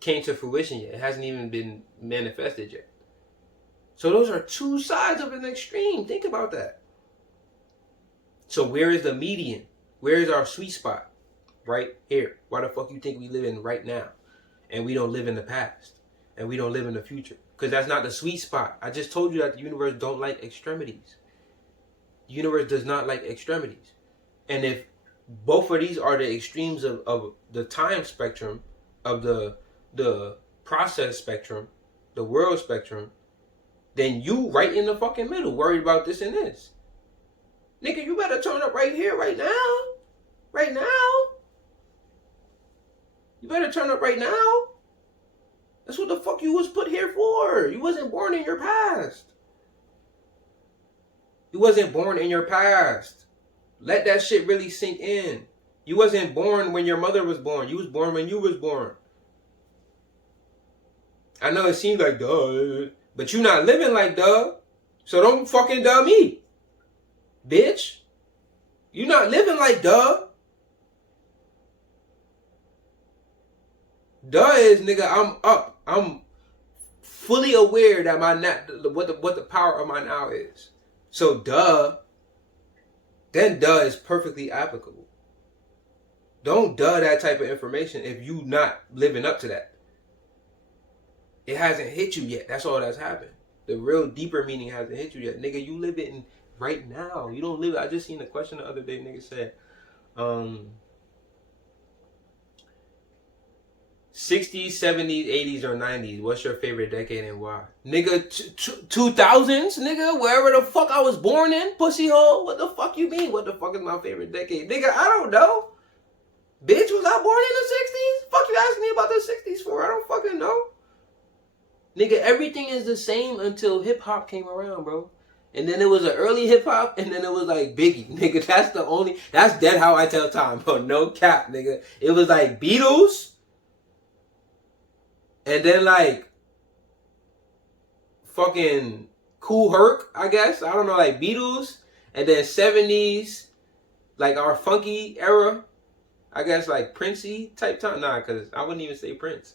came to fruition yet. It hasn't even been manifested yet. So those are two sides of an extreme. Think about that. So where is the median? Where is our sweet spot? Right here. Why the fuck you think we live in right now? And we don't live in the past. And we don't live in the future. Because that's not the sweet spot. I just told you that the universe don't like extremities. The universe does not like extremities. And if both of these are the extremes of the time spectrum, of the process spectrum, the world spectrum, then you right in the fucking middle, worried about this and this. Nigga, you better turn up right here, right now. Right now. You better turn up right now. That's what the fuck you was put here for. You wasn't born in your past. You wasn't born in your past. Let that shit really sink in. You wasn't born when your mother was born. You was born when you was born. I know it seems like duh, but you not living like duh. So don't fucking duh me. Bitch. You not living like duh. Duh is, nigga, I'm up. I'm fully aware that what the power of my now is. So duh. Then duh is perfectly applicable. Don't duh that type of information if you not living up to that. It hasn't hit you yet. That's all that's happened. The real deeper meaning hasn't hit you yet. Nigga, you live it in right now. You don't live it. I just seen a question the other day. Nigga said, 60s, 70s, 80s, or 90s. What's your favorite decade and why? Nigga, 2000s, nigga, wherever the fuck I was born in, pussy hole. What the fuck you mean? What the fuck is my favorite decade? Nigga, I don't know. Bitch, was I born in the 60s? Fuck you asking me about the 60s for? I don't fucking know. Nigga, everything is the same until hip hop came around, bro. And then it was an early hip hop, and then it was like Biggie. Nigga, that's dead how I tell time, bro. No cap, nigga. It was like Beatles. And then like fucking Kool Herc, I guess. I don't know, like Beatles. And then 70s, like our funky era. I guess like Princey type time. Nah, because I wouldn't even say Prince.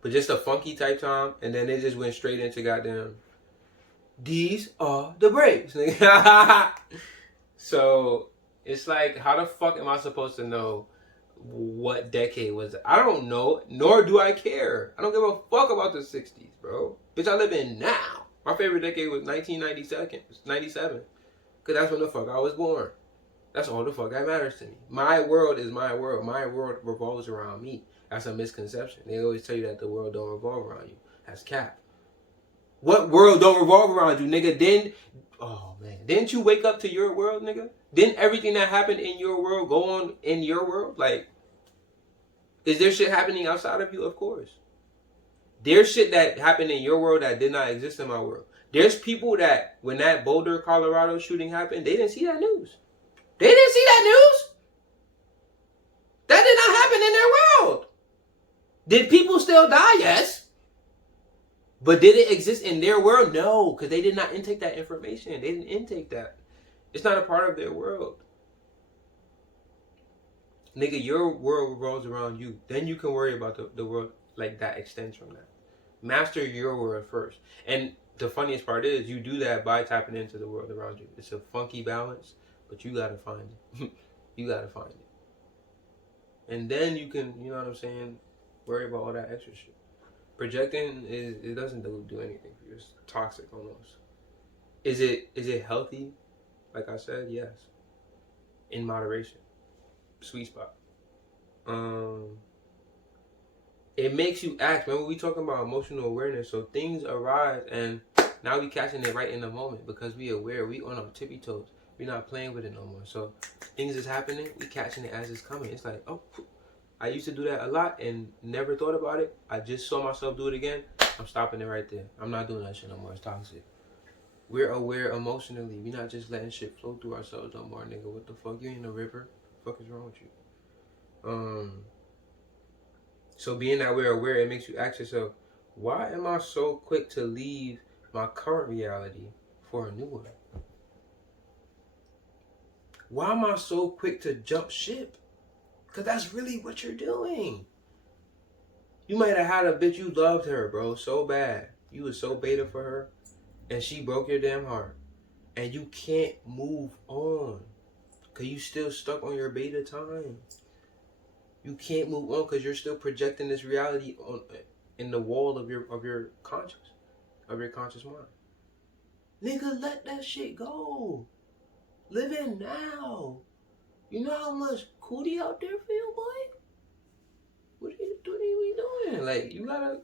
But just a funky type time. And then they just went straight into goddamn, these are the breaks. So it's like, how the fuck am I supposed to know what decade was it? I don't know, nor do I care. I don't give a fuck about the 60s, bro. Bitch, I live in now. My favorite decade was 1997. Because that's when the fuck I was born. That's all the fuck that matters to me. My world is my world. My world revolves around me. That's a misconception. They always tell you that the world don't revolve around you. That's cap. What world don't revolve around you, nigga? Oh man, didn't you wake up to your world, nigga? Didn't everything that happened in your world go on in your world? Like, is there shit happening outside of you? Of course. There's shit that happened in your world that did not exist in my world. There's people that, when that Boulder, Colorado shooting happened, they didn't see that news. They didn't see that news. That did not happen in their world. Did people still die? Yes. But did it exist in their world? No, because they did not intake that information. They didn't intake that. It's not a part of their world. Nigga, your world revolves around you. Then you can worry about the world like that extends from that. Master your world first. And the funniest part is you do that by tapping into the world around you. It's a funky balance, but you gotta find it. You gotta find it. And then you can, you know what I'm saying, worry about all that extra shit. Projecting it doesn't do anything for you. It's toxic almost. Is it healthy? Like I said, yes. In moderation. Sweet spot. It makes you act. Remember we talking about emotional awareness. So things arise and now we catching it right in the moment because we aware. We on our tippy toes. We're not playing with it no more. So things is happening. We catching it as it's coming. It's like, oh, I used to do that a lot and never thought about it. I just saw myself do it again. I'm stopping it right there. I'm not doing that shit no more. It's toxic. We're aware emotionally. We're not just letting shit flow through ourselves no more, nigga. What the fuck? You in the river? What the fuck is wrong with you? So being that we're aware, it makes you ask yourself, why am I so quick to leave my current reality for a new one? Why am I so quick to jump ship? Because that's really what you're doing. You might have had a bitch, you loved her, bro, so bad. You was so beta for her, and she broke your damn heart. And you can't move on. Because you still stuck on your beta time. You can't move on because you're still projecting this reality on in the wall of your conscious mind. Nigga, let that shit go. Live in now. You know how much cootie out there for you, boy? What are we doing? Like, you gotta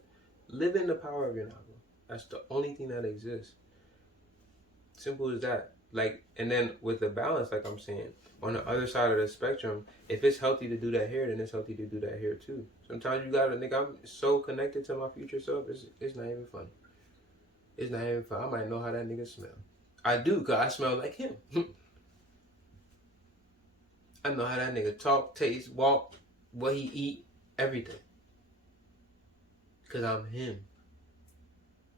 live in the power of your now, bro. That's the only thing that exists. Simple as that. Like, and then with the balance, like I'm saying, on the other side of the spectrum, if it's healthy to do that here, then it's healthy to do that here too. Sometimes you gotta, nigga, I'm so connected to my future self, it's not even funny. It's not even fun. I might know how that nigga smell. I do, because I smell like him. I know how that nigga talk, taste, walk, what he eat, everything. Because I'm him.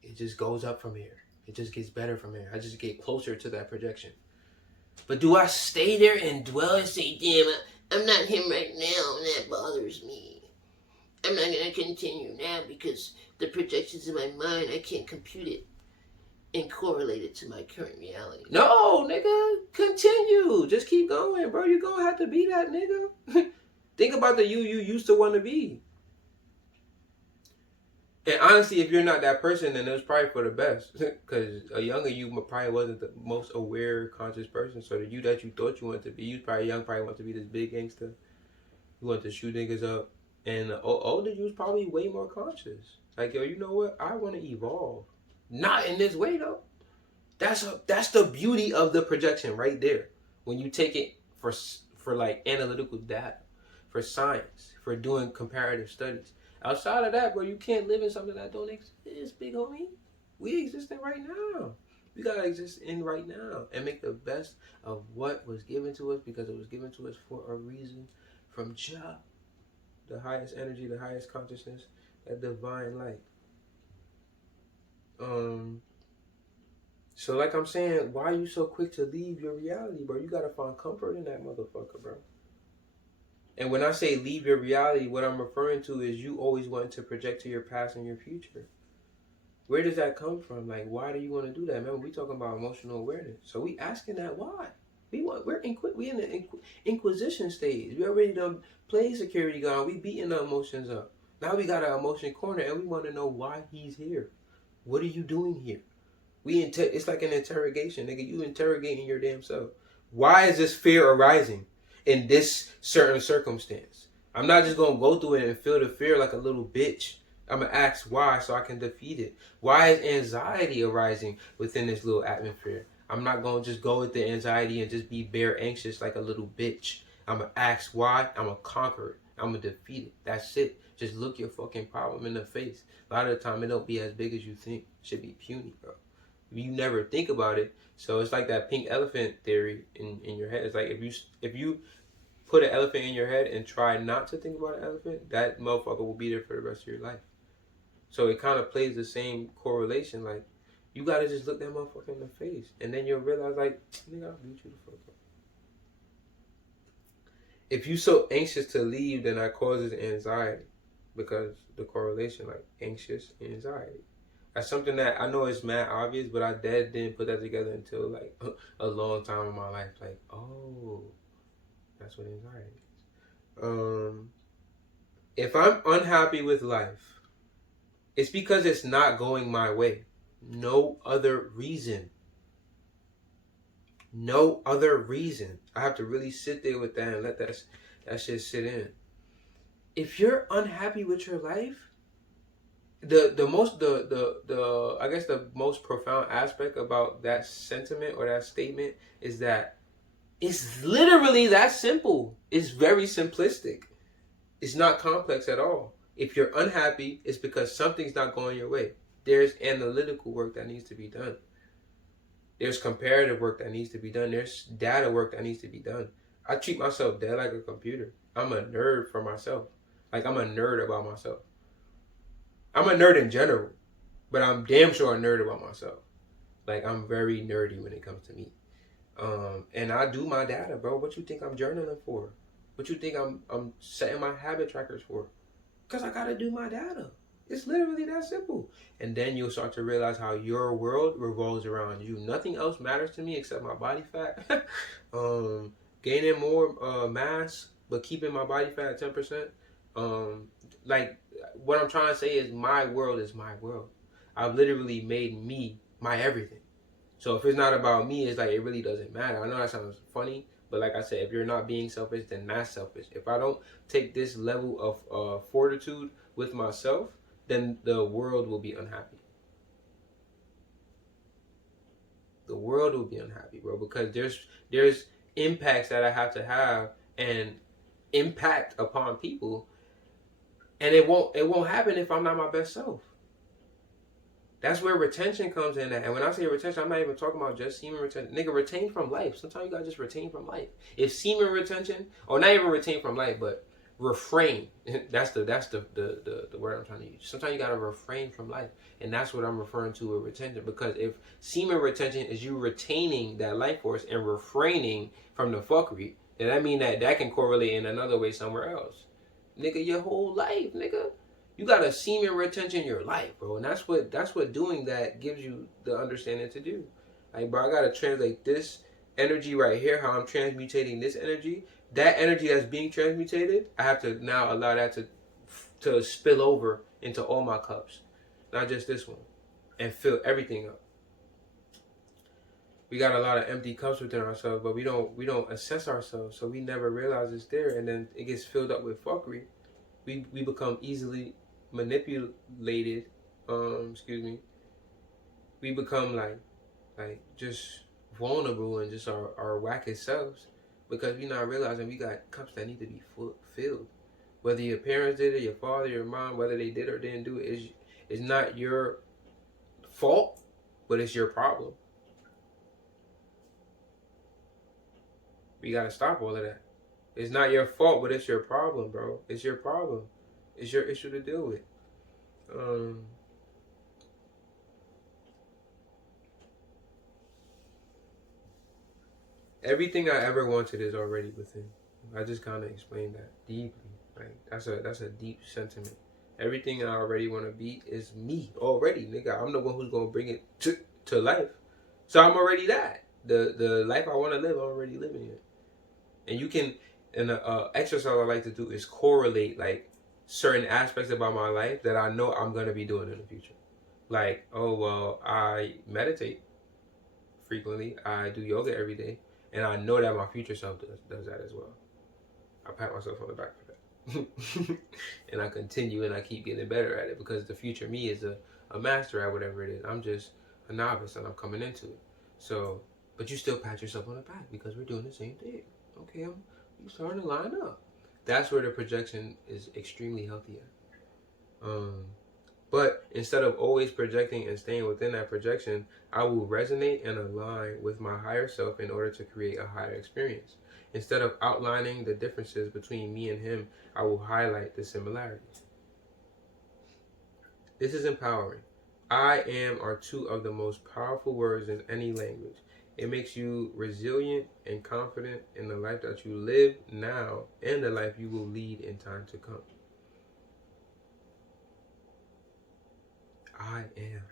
It just goes up from here. It just gets better from here. I just get closer to that projection. But do I stay there and dwell and say, damn, I'm not him right now, and that bothers me. I'm not going to continue now because the projections in my mind, I can't compute it and correlate it to my current reality. No, nigga, continue. Just keep going, bro. You're going to have to be that nigga. Think about the you used to want to be. And honestly, if you're not that person, then it was probably for the best. Because a younger you probably wasn't the most aware, conscious person. So the you that you thought you wanted to be, you was probably young, probably wanted to be this big gangster. You wanted to shoot niggas up. And the older you was probably way more conscious. Like, yo, you know what? I want to evolve. Not in this way, though. That's the beauty of the projection right there. When you take it for like analytical data, for science, for doing comparative studies. Outside of that, bro, you can't live in something that don't exist, big homie. We exist in right now. We gotta exist in right now and make the best of what was given to us because it was given to us for a reason from Jah, the highest energy, the highest consciousness, that divine light. So like I'm saying, why are you so quick to leave your reality, bro? You gotta find comfort in that motherfucker, bro. And when I say leave your reality, what I'm referring to is you always want to project to your past and your future. Where does that come from? Like, why do you want to do that? Remember, we talking about emotional awareness. So we asking that why? We're in the inquisition stage. We already done play security guard. We beating the emotions up. Now we got our emotion corner, and we want to know why he's here. What are you doing here? It's like an interrogation, nigga. You interrogating your damn self. Why is this fear arising in this certain circumstance? I'm not just gonna go through it and feel the fear like a little bitch. I'm gonna ask why so I can defeat it. Why is anxiety arising within this little atmosphere? I'm not gonna just go with the anxiety and just be bare anxious like a little bitch. I'm gonna ask why. I'm gonna conquer it. I'm gonna defeat it. That's it. Just look your fucking problem in the face. A lot of the time, it don't be as big as you think. It should be puny, bro. You never think about it. So it's like that pink elephant theory in your head. It's like if you put an elephant in your head and try not to think about an elephant, that motherfucker will be there for the rest of your life. So it kind of plays the same correlation. Like, you gotta just look that motherfucker in the face, and then you'll realize, like, nigga, I'll beat you the fuck up. If you so anxious to leave, then that causes anxiety, because the correlation, like anxious anxiety. That's something that I know is mad obvious, but I didn't put that together until like a long time in my life. Like, oh, that's what anxiety is. If I'm unhappy with life, it's because it's not going my way. No other reason. No other reason. I have to really sit there with that and let that shit sit in. If you're unhappy with your life, I guess the most profound aspect about that sentiment or that statement is that it's literally that simple. It's very simplistic. It's not complex at all. If you're unhappy, it's because something's not going your way. There's analytical work that needs to be done. There's comparative work that needs to be done. There's data work that needs to be done. I treat myself dead like a computer. I'm a nerd for myself. Like, I'm a nerd about myself. I'm a nerd in general, but I'm damn sure a nerd about myself. Like, I'm very nerdy when it comes to me. And I do my data, bro. What you think I'm journaling for? What you think I'm setting my habit trackers for? Because I gotta do my data. It's literally that simple. And then you'll start to realize how your world revolves around you. Nothing else matters to me except my body fat. Gaining more mass, but keeping my body fat at 10%. Like, what I'm trying to say is my world is my world. I've literally made me my everything. So if it's not about me, it's like it really doesn't matter. I know that sounds funny, but like I said, if you're not being selfish, then that's selfish. If I don't take this level of fortitude with myself, then the world will be unhappy. The world will be unhappy, bro, because there's impacts that I have to have and impact upon people, and it won't happen if I'm not my best self. That's where retention comes in at. And when I say retention, I'm not even talking about just semen retention. Nigga, retain from life. Sometimes you gotta just retain from life. If semen retention, or not even retain from life, but refrain. That's the word I'm trying to use. Sometimes you gotta refrain from life. And that's what I'm referring to with retention. Because if semen retention is you retaining that life force and refraining from the fuckery, then that mean that can correlate in another way somewhere else. Nigga, your whole life, nigga. You got a semen retention in your life, bro, and that's what doing that gives you the understanding to do. Like, bro, I gotta translate this energy right here, how I'm transmutating this energy. That energy that's being transmutated, I have to now allow that to spill over into all my cups, not just this one, and fill everything up. We got a lot of empty cups within ourselves, but we don't assess ourselves, so we never realize it's there, and then it gets filled up with fuckery. We become easily manipulated. We become like just vulnerable and just our wackest selves because we're not realizing we got cups that need to be filled. Whether your parents did it, your father, your mom, whether they did or didn't do it, is not your fault, but it's your problem. We gotta stop all of that. It's not your fault, but it's your problem, bro. It's your problem. It's your issue to deal with. Everything I ever wanted is already within. I just kind of explained that deeply. Like that's a deep sentiment. Everything I already want to be is me already, nigga. I'm the one who's gonna bring it to life. So I'm already that. The life I want to live, I'm already living it. And you can, and the exercise I like to do is correlate like certain aspects about my life that I know I'm gonna be doing in the future. Like, oh well, I meditate frequently. I do yoga every day, and I know that my future self does that as well. I pat myself on the back for that. And I continue and I keep getting better at it because the future me is a master at whatever it is. I'm just a novice and I'm coming into it. So, but you still pat yourself on the back because we're doing the same thing. Okay, you starting to line up. That's where the projection is extremely healthy at. But instead of always projecting and staying within that projection, I will resonate and align with my higher self in order to create a higher experience. Instead of outlining the differences between me and him, I will highlight the similarities. This is empowering. I am are two of the most powerful words in any language. It makes you resilient and confident in the life that you live now and the life you will lead in time to come. I am.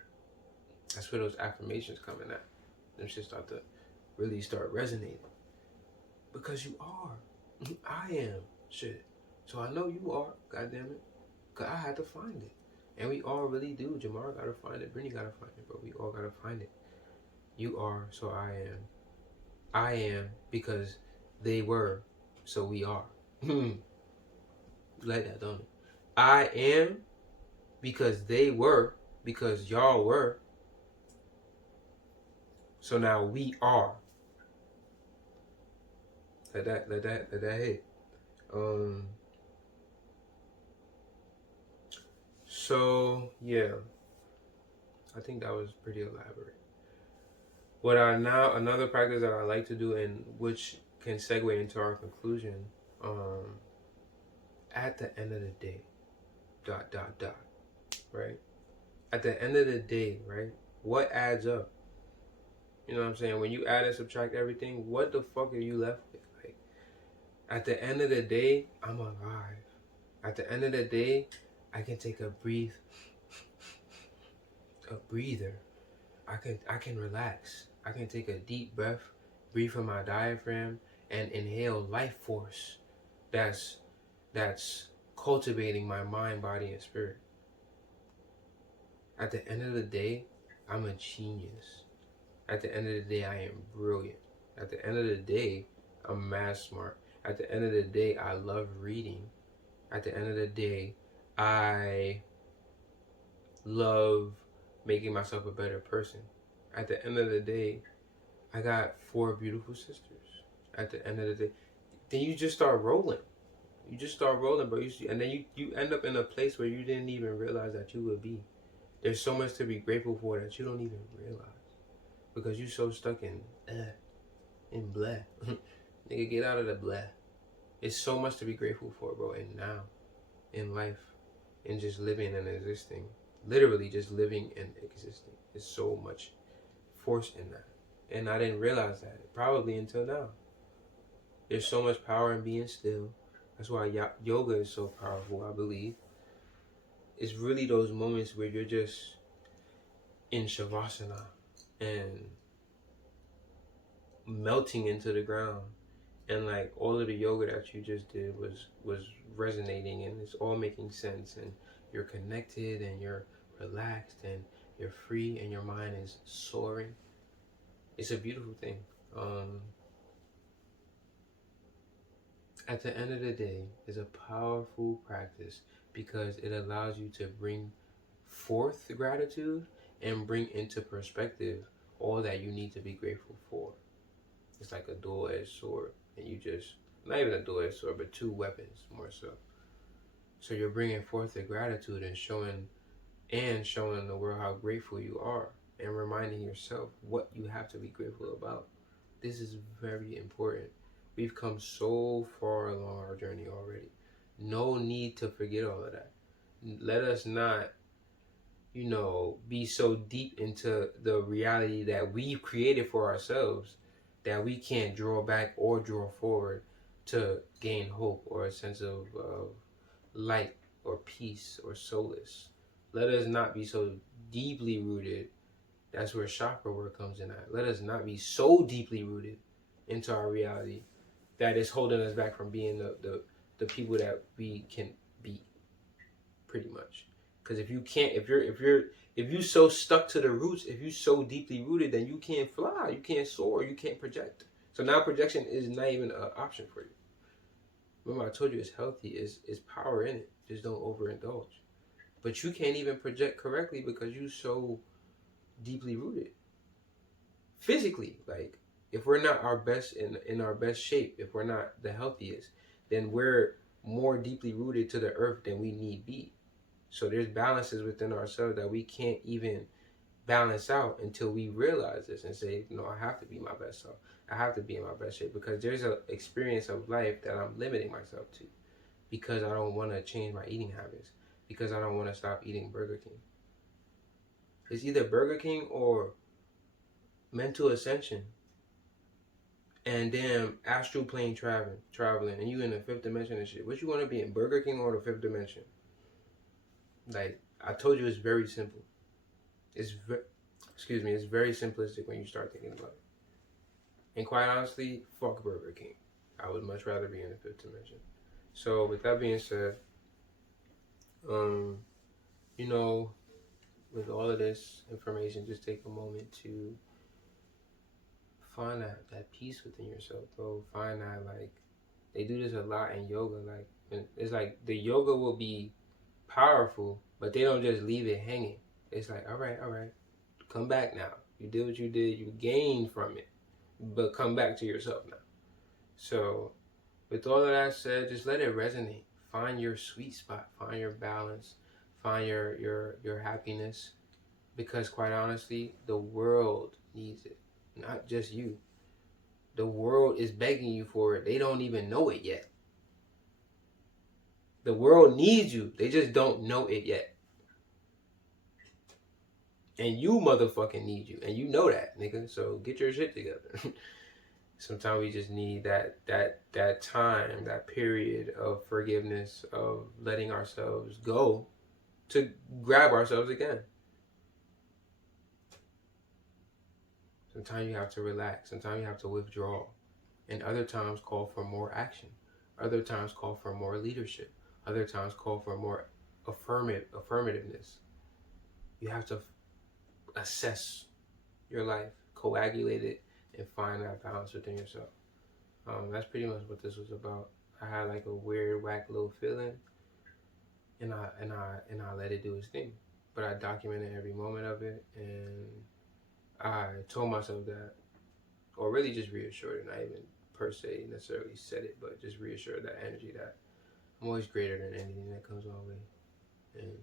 That's where those affirmations come in at. Them shit start to really start resonating. Because you are. I am. Shit. So I know you are. God damn it. Because I had to find it. And we all really do. Jamar gotta find it. Brittany gotta find it. But we all gotta find it. You are, so I am. I am because they were, so we are. You like that, don't it? I am because they were, because y'all were. So now we are. Let that hit. So yeah, I think that was pretty elaborate. Another practice that I like to do, and which can segue into our conclusion, at the end of the day, ... right? At the end of the day, right? What adds up? You know what I'm saying? When you add and subtract everything, what the fuck are you left with? Like, at the end of the day, I'm alive. At the end of the day, I can take a breather. I can relax. I can take a deep breath, breathe from my diaphragm, and inhale life force. That's cultivating my mind, body, and spirit. At the end of the day, I'm a genius. At the end of the day, I am brilliant. At the end of the day, I'm mad smart. At the end of the day, I love reading. At the end of the day, I love making myself a better person. At the end of the day, I got 4 beautiful sisters. At the end of the day, then you just start rolling. You just start rolling, bro. And then you end up in a place where you didn't even realize that you would be. There's so much to be grateful for that you don't even realize. Because you so stuck in bleh. Nigga, get out of the bleh. It's so much to be grateful for, bro. And now, in life, in just living and existing. Literally just living and existing. There's so much force in that. And I didn't realize that, probably until now. There's so much power in being still. That's why yoga is so powerful, I believe. It's really those moments where you're just in Shavasana and melting into the ground. And like all of the yoga that you just did was resonating, and it's all making sense, and you're connected and you're relaxed and you're free and your mind is soaring. It's a beautiful thing. At the end of the day, it's a powerful practice because it allows you to bring forth gratitude and bring into perspective all that you need to be grateful for. It's like a dual-edged sword, and you just, not even a dual-edged sword, but 2 weapons more so. So you're bringing forth the gratitude and showing the world how grateful you are, and reminding yourself what you have to be grateful about. This is very important. We've come so far along our journey already. No need to forget all of that. Let us not, be so deep into the reality that we've created for ourselves that we can't draw back or draw forward to gain hope or a sense of light or peace or solace. Let us not be so deeply rooted. That's where chakra work comes in at. Let us not be so deeply rooted into our reality that is holding us back from being the people that we can be, pretty much. Because if you so stuck to the roots, if you so deeply rooted, then you can't fly, you can't soar, you can't project. So now projection is not even an option for you. Remember, I told you it's healthy, is power in it. Just don't overindulge. But you can't even project correctly because you so deeply rooted. Physically, like, if we're not our best in our best shape, if we're not the healthiest, then we're more deeply rooted to the earth than we need be. So there's balances within ourselves that we can't even balance out until we realize this and say, no, I have to be my best self. I have to be in my best shape because there's an experience of life that I'm limiting myself to because I don't want to change my eating habits, because I don't want to stop eating Burger King. It's either Burger King or mental ascension and damn astral plane traveling, and you in the 5th dimension and shit. What you want to be in, Burger King or the 5th dimension? Like, I told you, it's very simple. It's very simplistic when you start thinking about it. And quite honestly, fuck Burger King. I would much rather be in the 5th dimension. So with that being said, with all of this information, just take a moment to find that peace within yourself, bro. Find that, like, they do this a lot in yoga. Like, it's like the yoga will be powerful, but they don't just leave it hanging. It's like, all right, come back now. You did what you did. You gained from it, but come back to yourself now. So, with all of that said, just let it resonate. Find your sweet spot. Find your balance. Find your happiness. Because quite honestly, the world needs it. Not just you. The world is begging you for it. They don't even know it yet. The world needs you. They just don't know it yet. And you motherfucking need you. And you know that, nigga. So get your shit together. Sometimes we just need that time, that period of forgiveness, of letting ourselves go to grab ourselves again. Sometimes you have to relax. Sometimes you have to withdraw. And other times call for more action. Other times call for more leadership. Other times call for more affirmativeness. You have to assess your life, coagulate it, and find that balance within yourself. That's pretty much what this was about. I had like a weird, whack little feeling, and I let it do its thing. But I documented every moment of it, and I told myself that, or really just reassured it, not even per se necessarily said it, but just reassured that energy that I'm always greater than anything that comes my way. And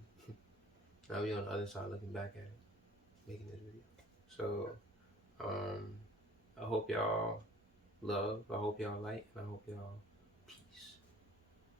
now we on the other side looking back at it, making this video. So I hope y'all love, I hope y'all like, and I hope y'all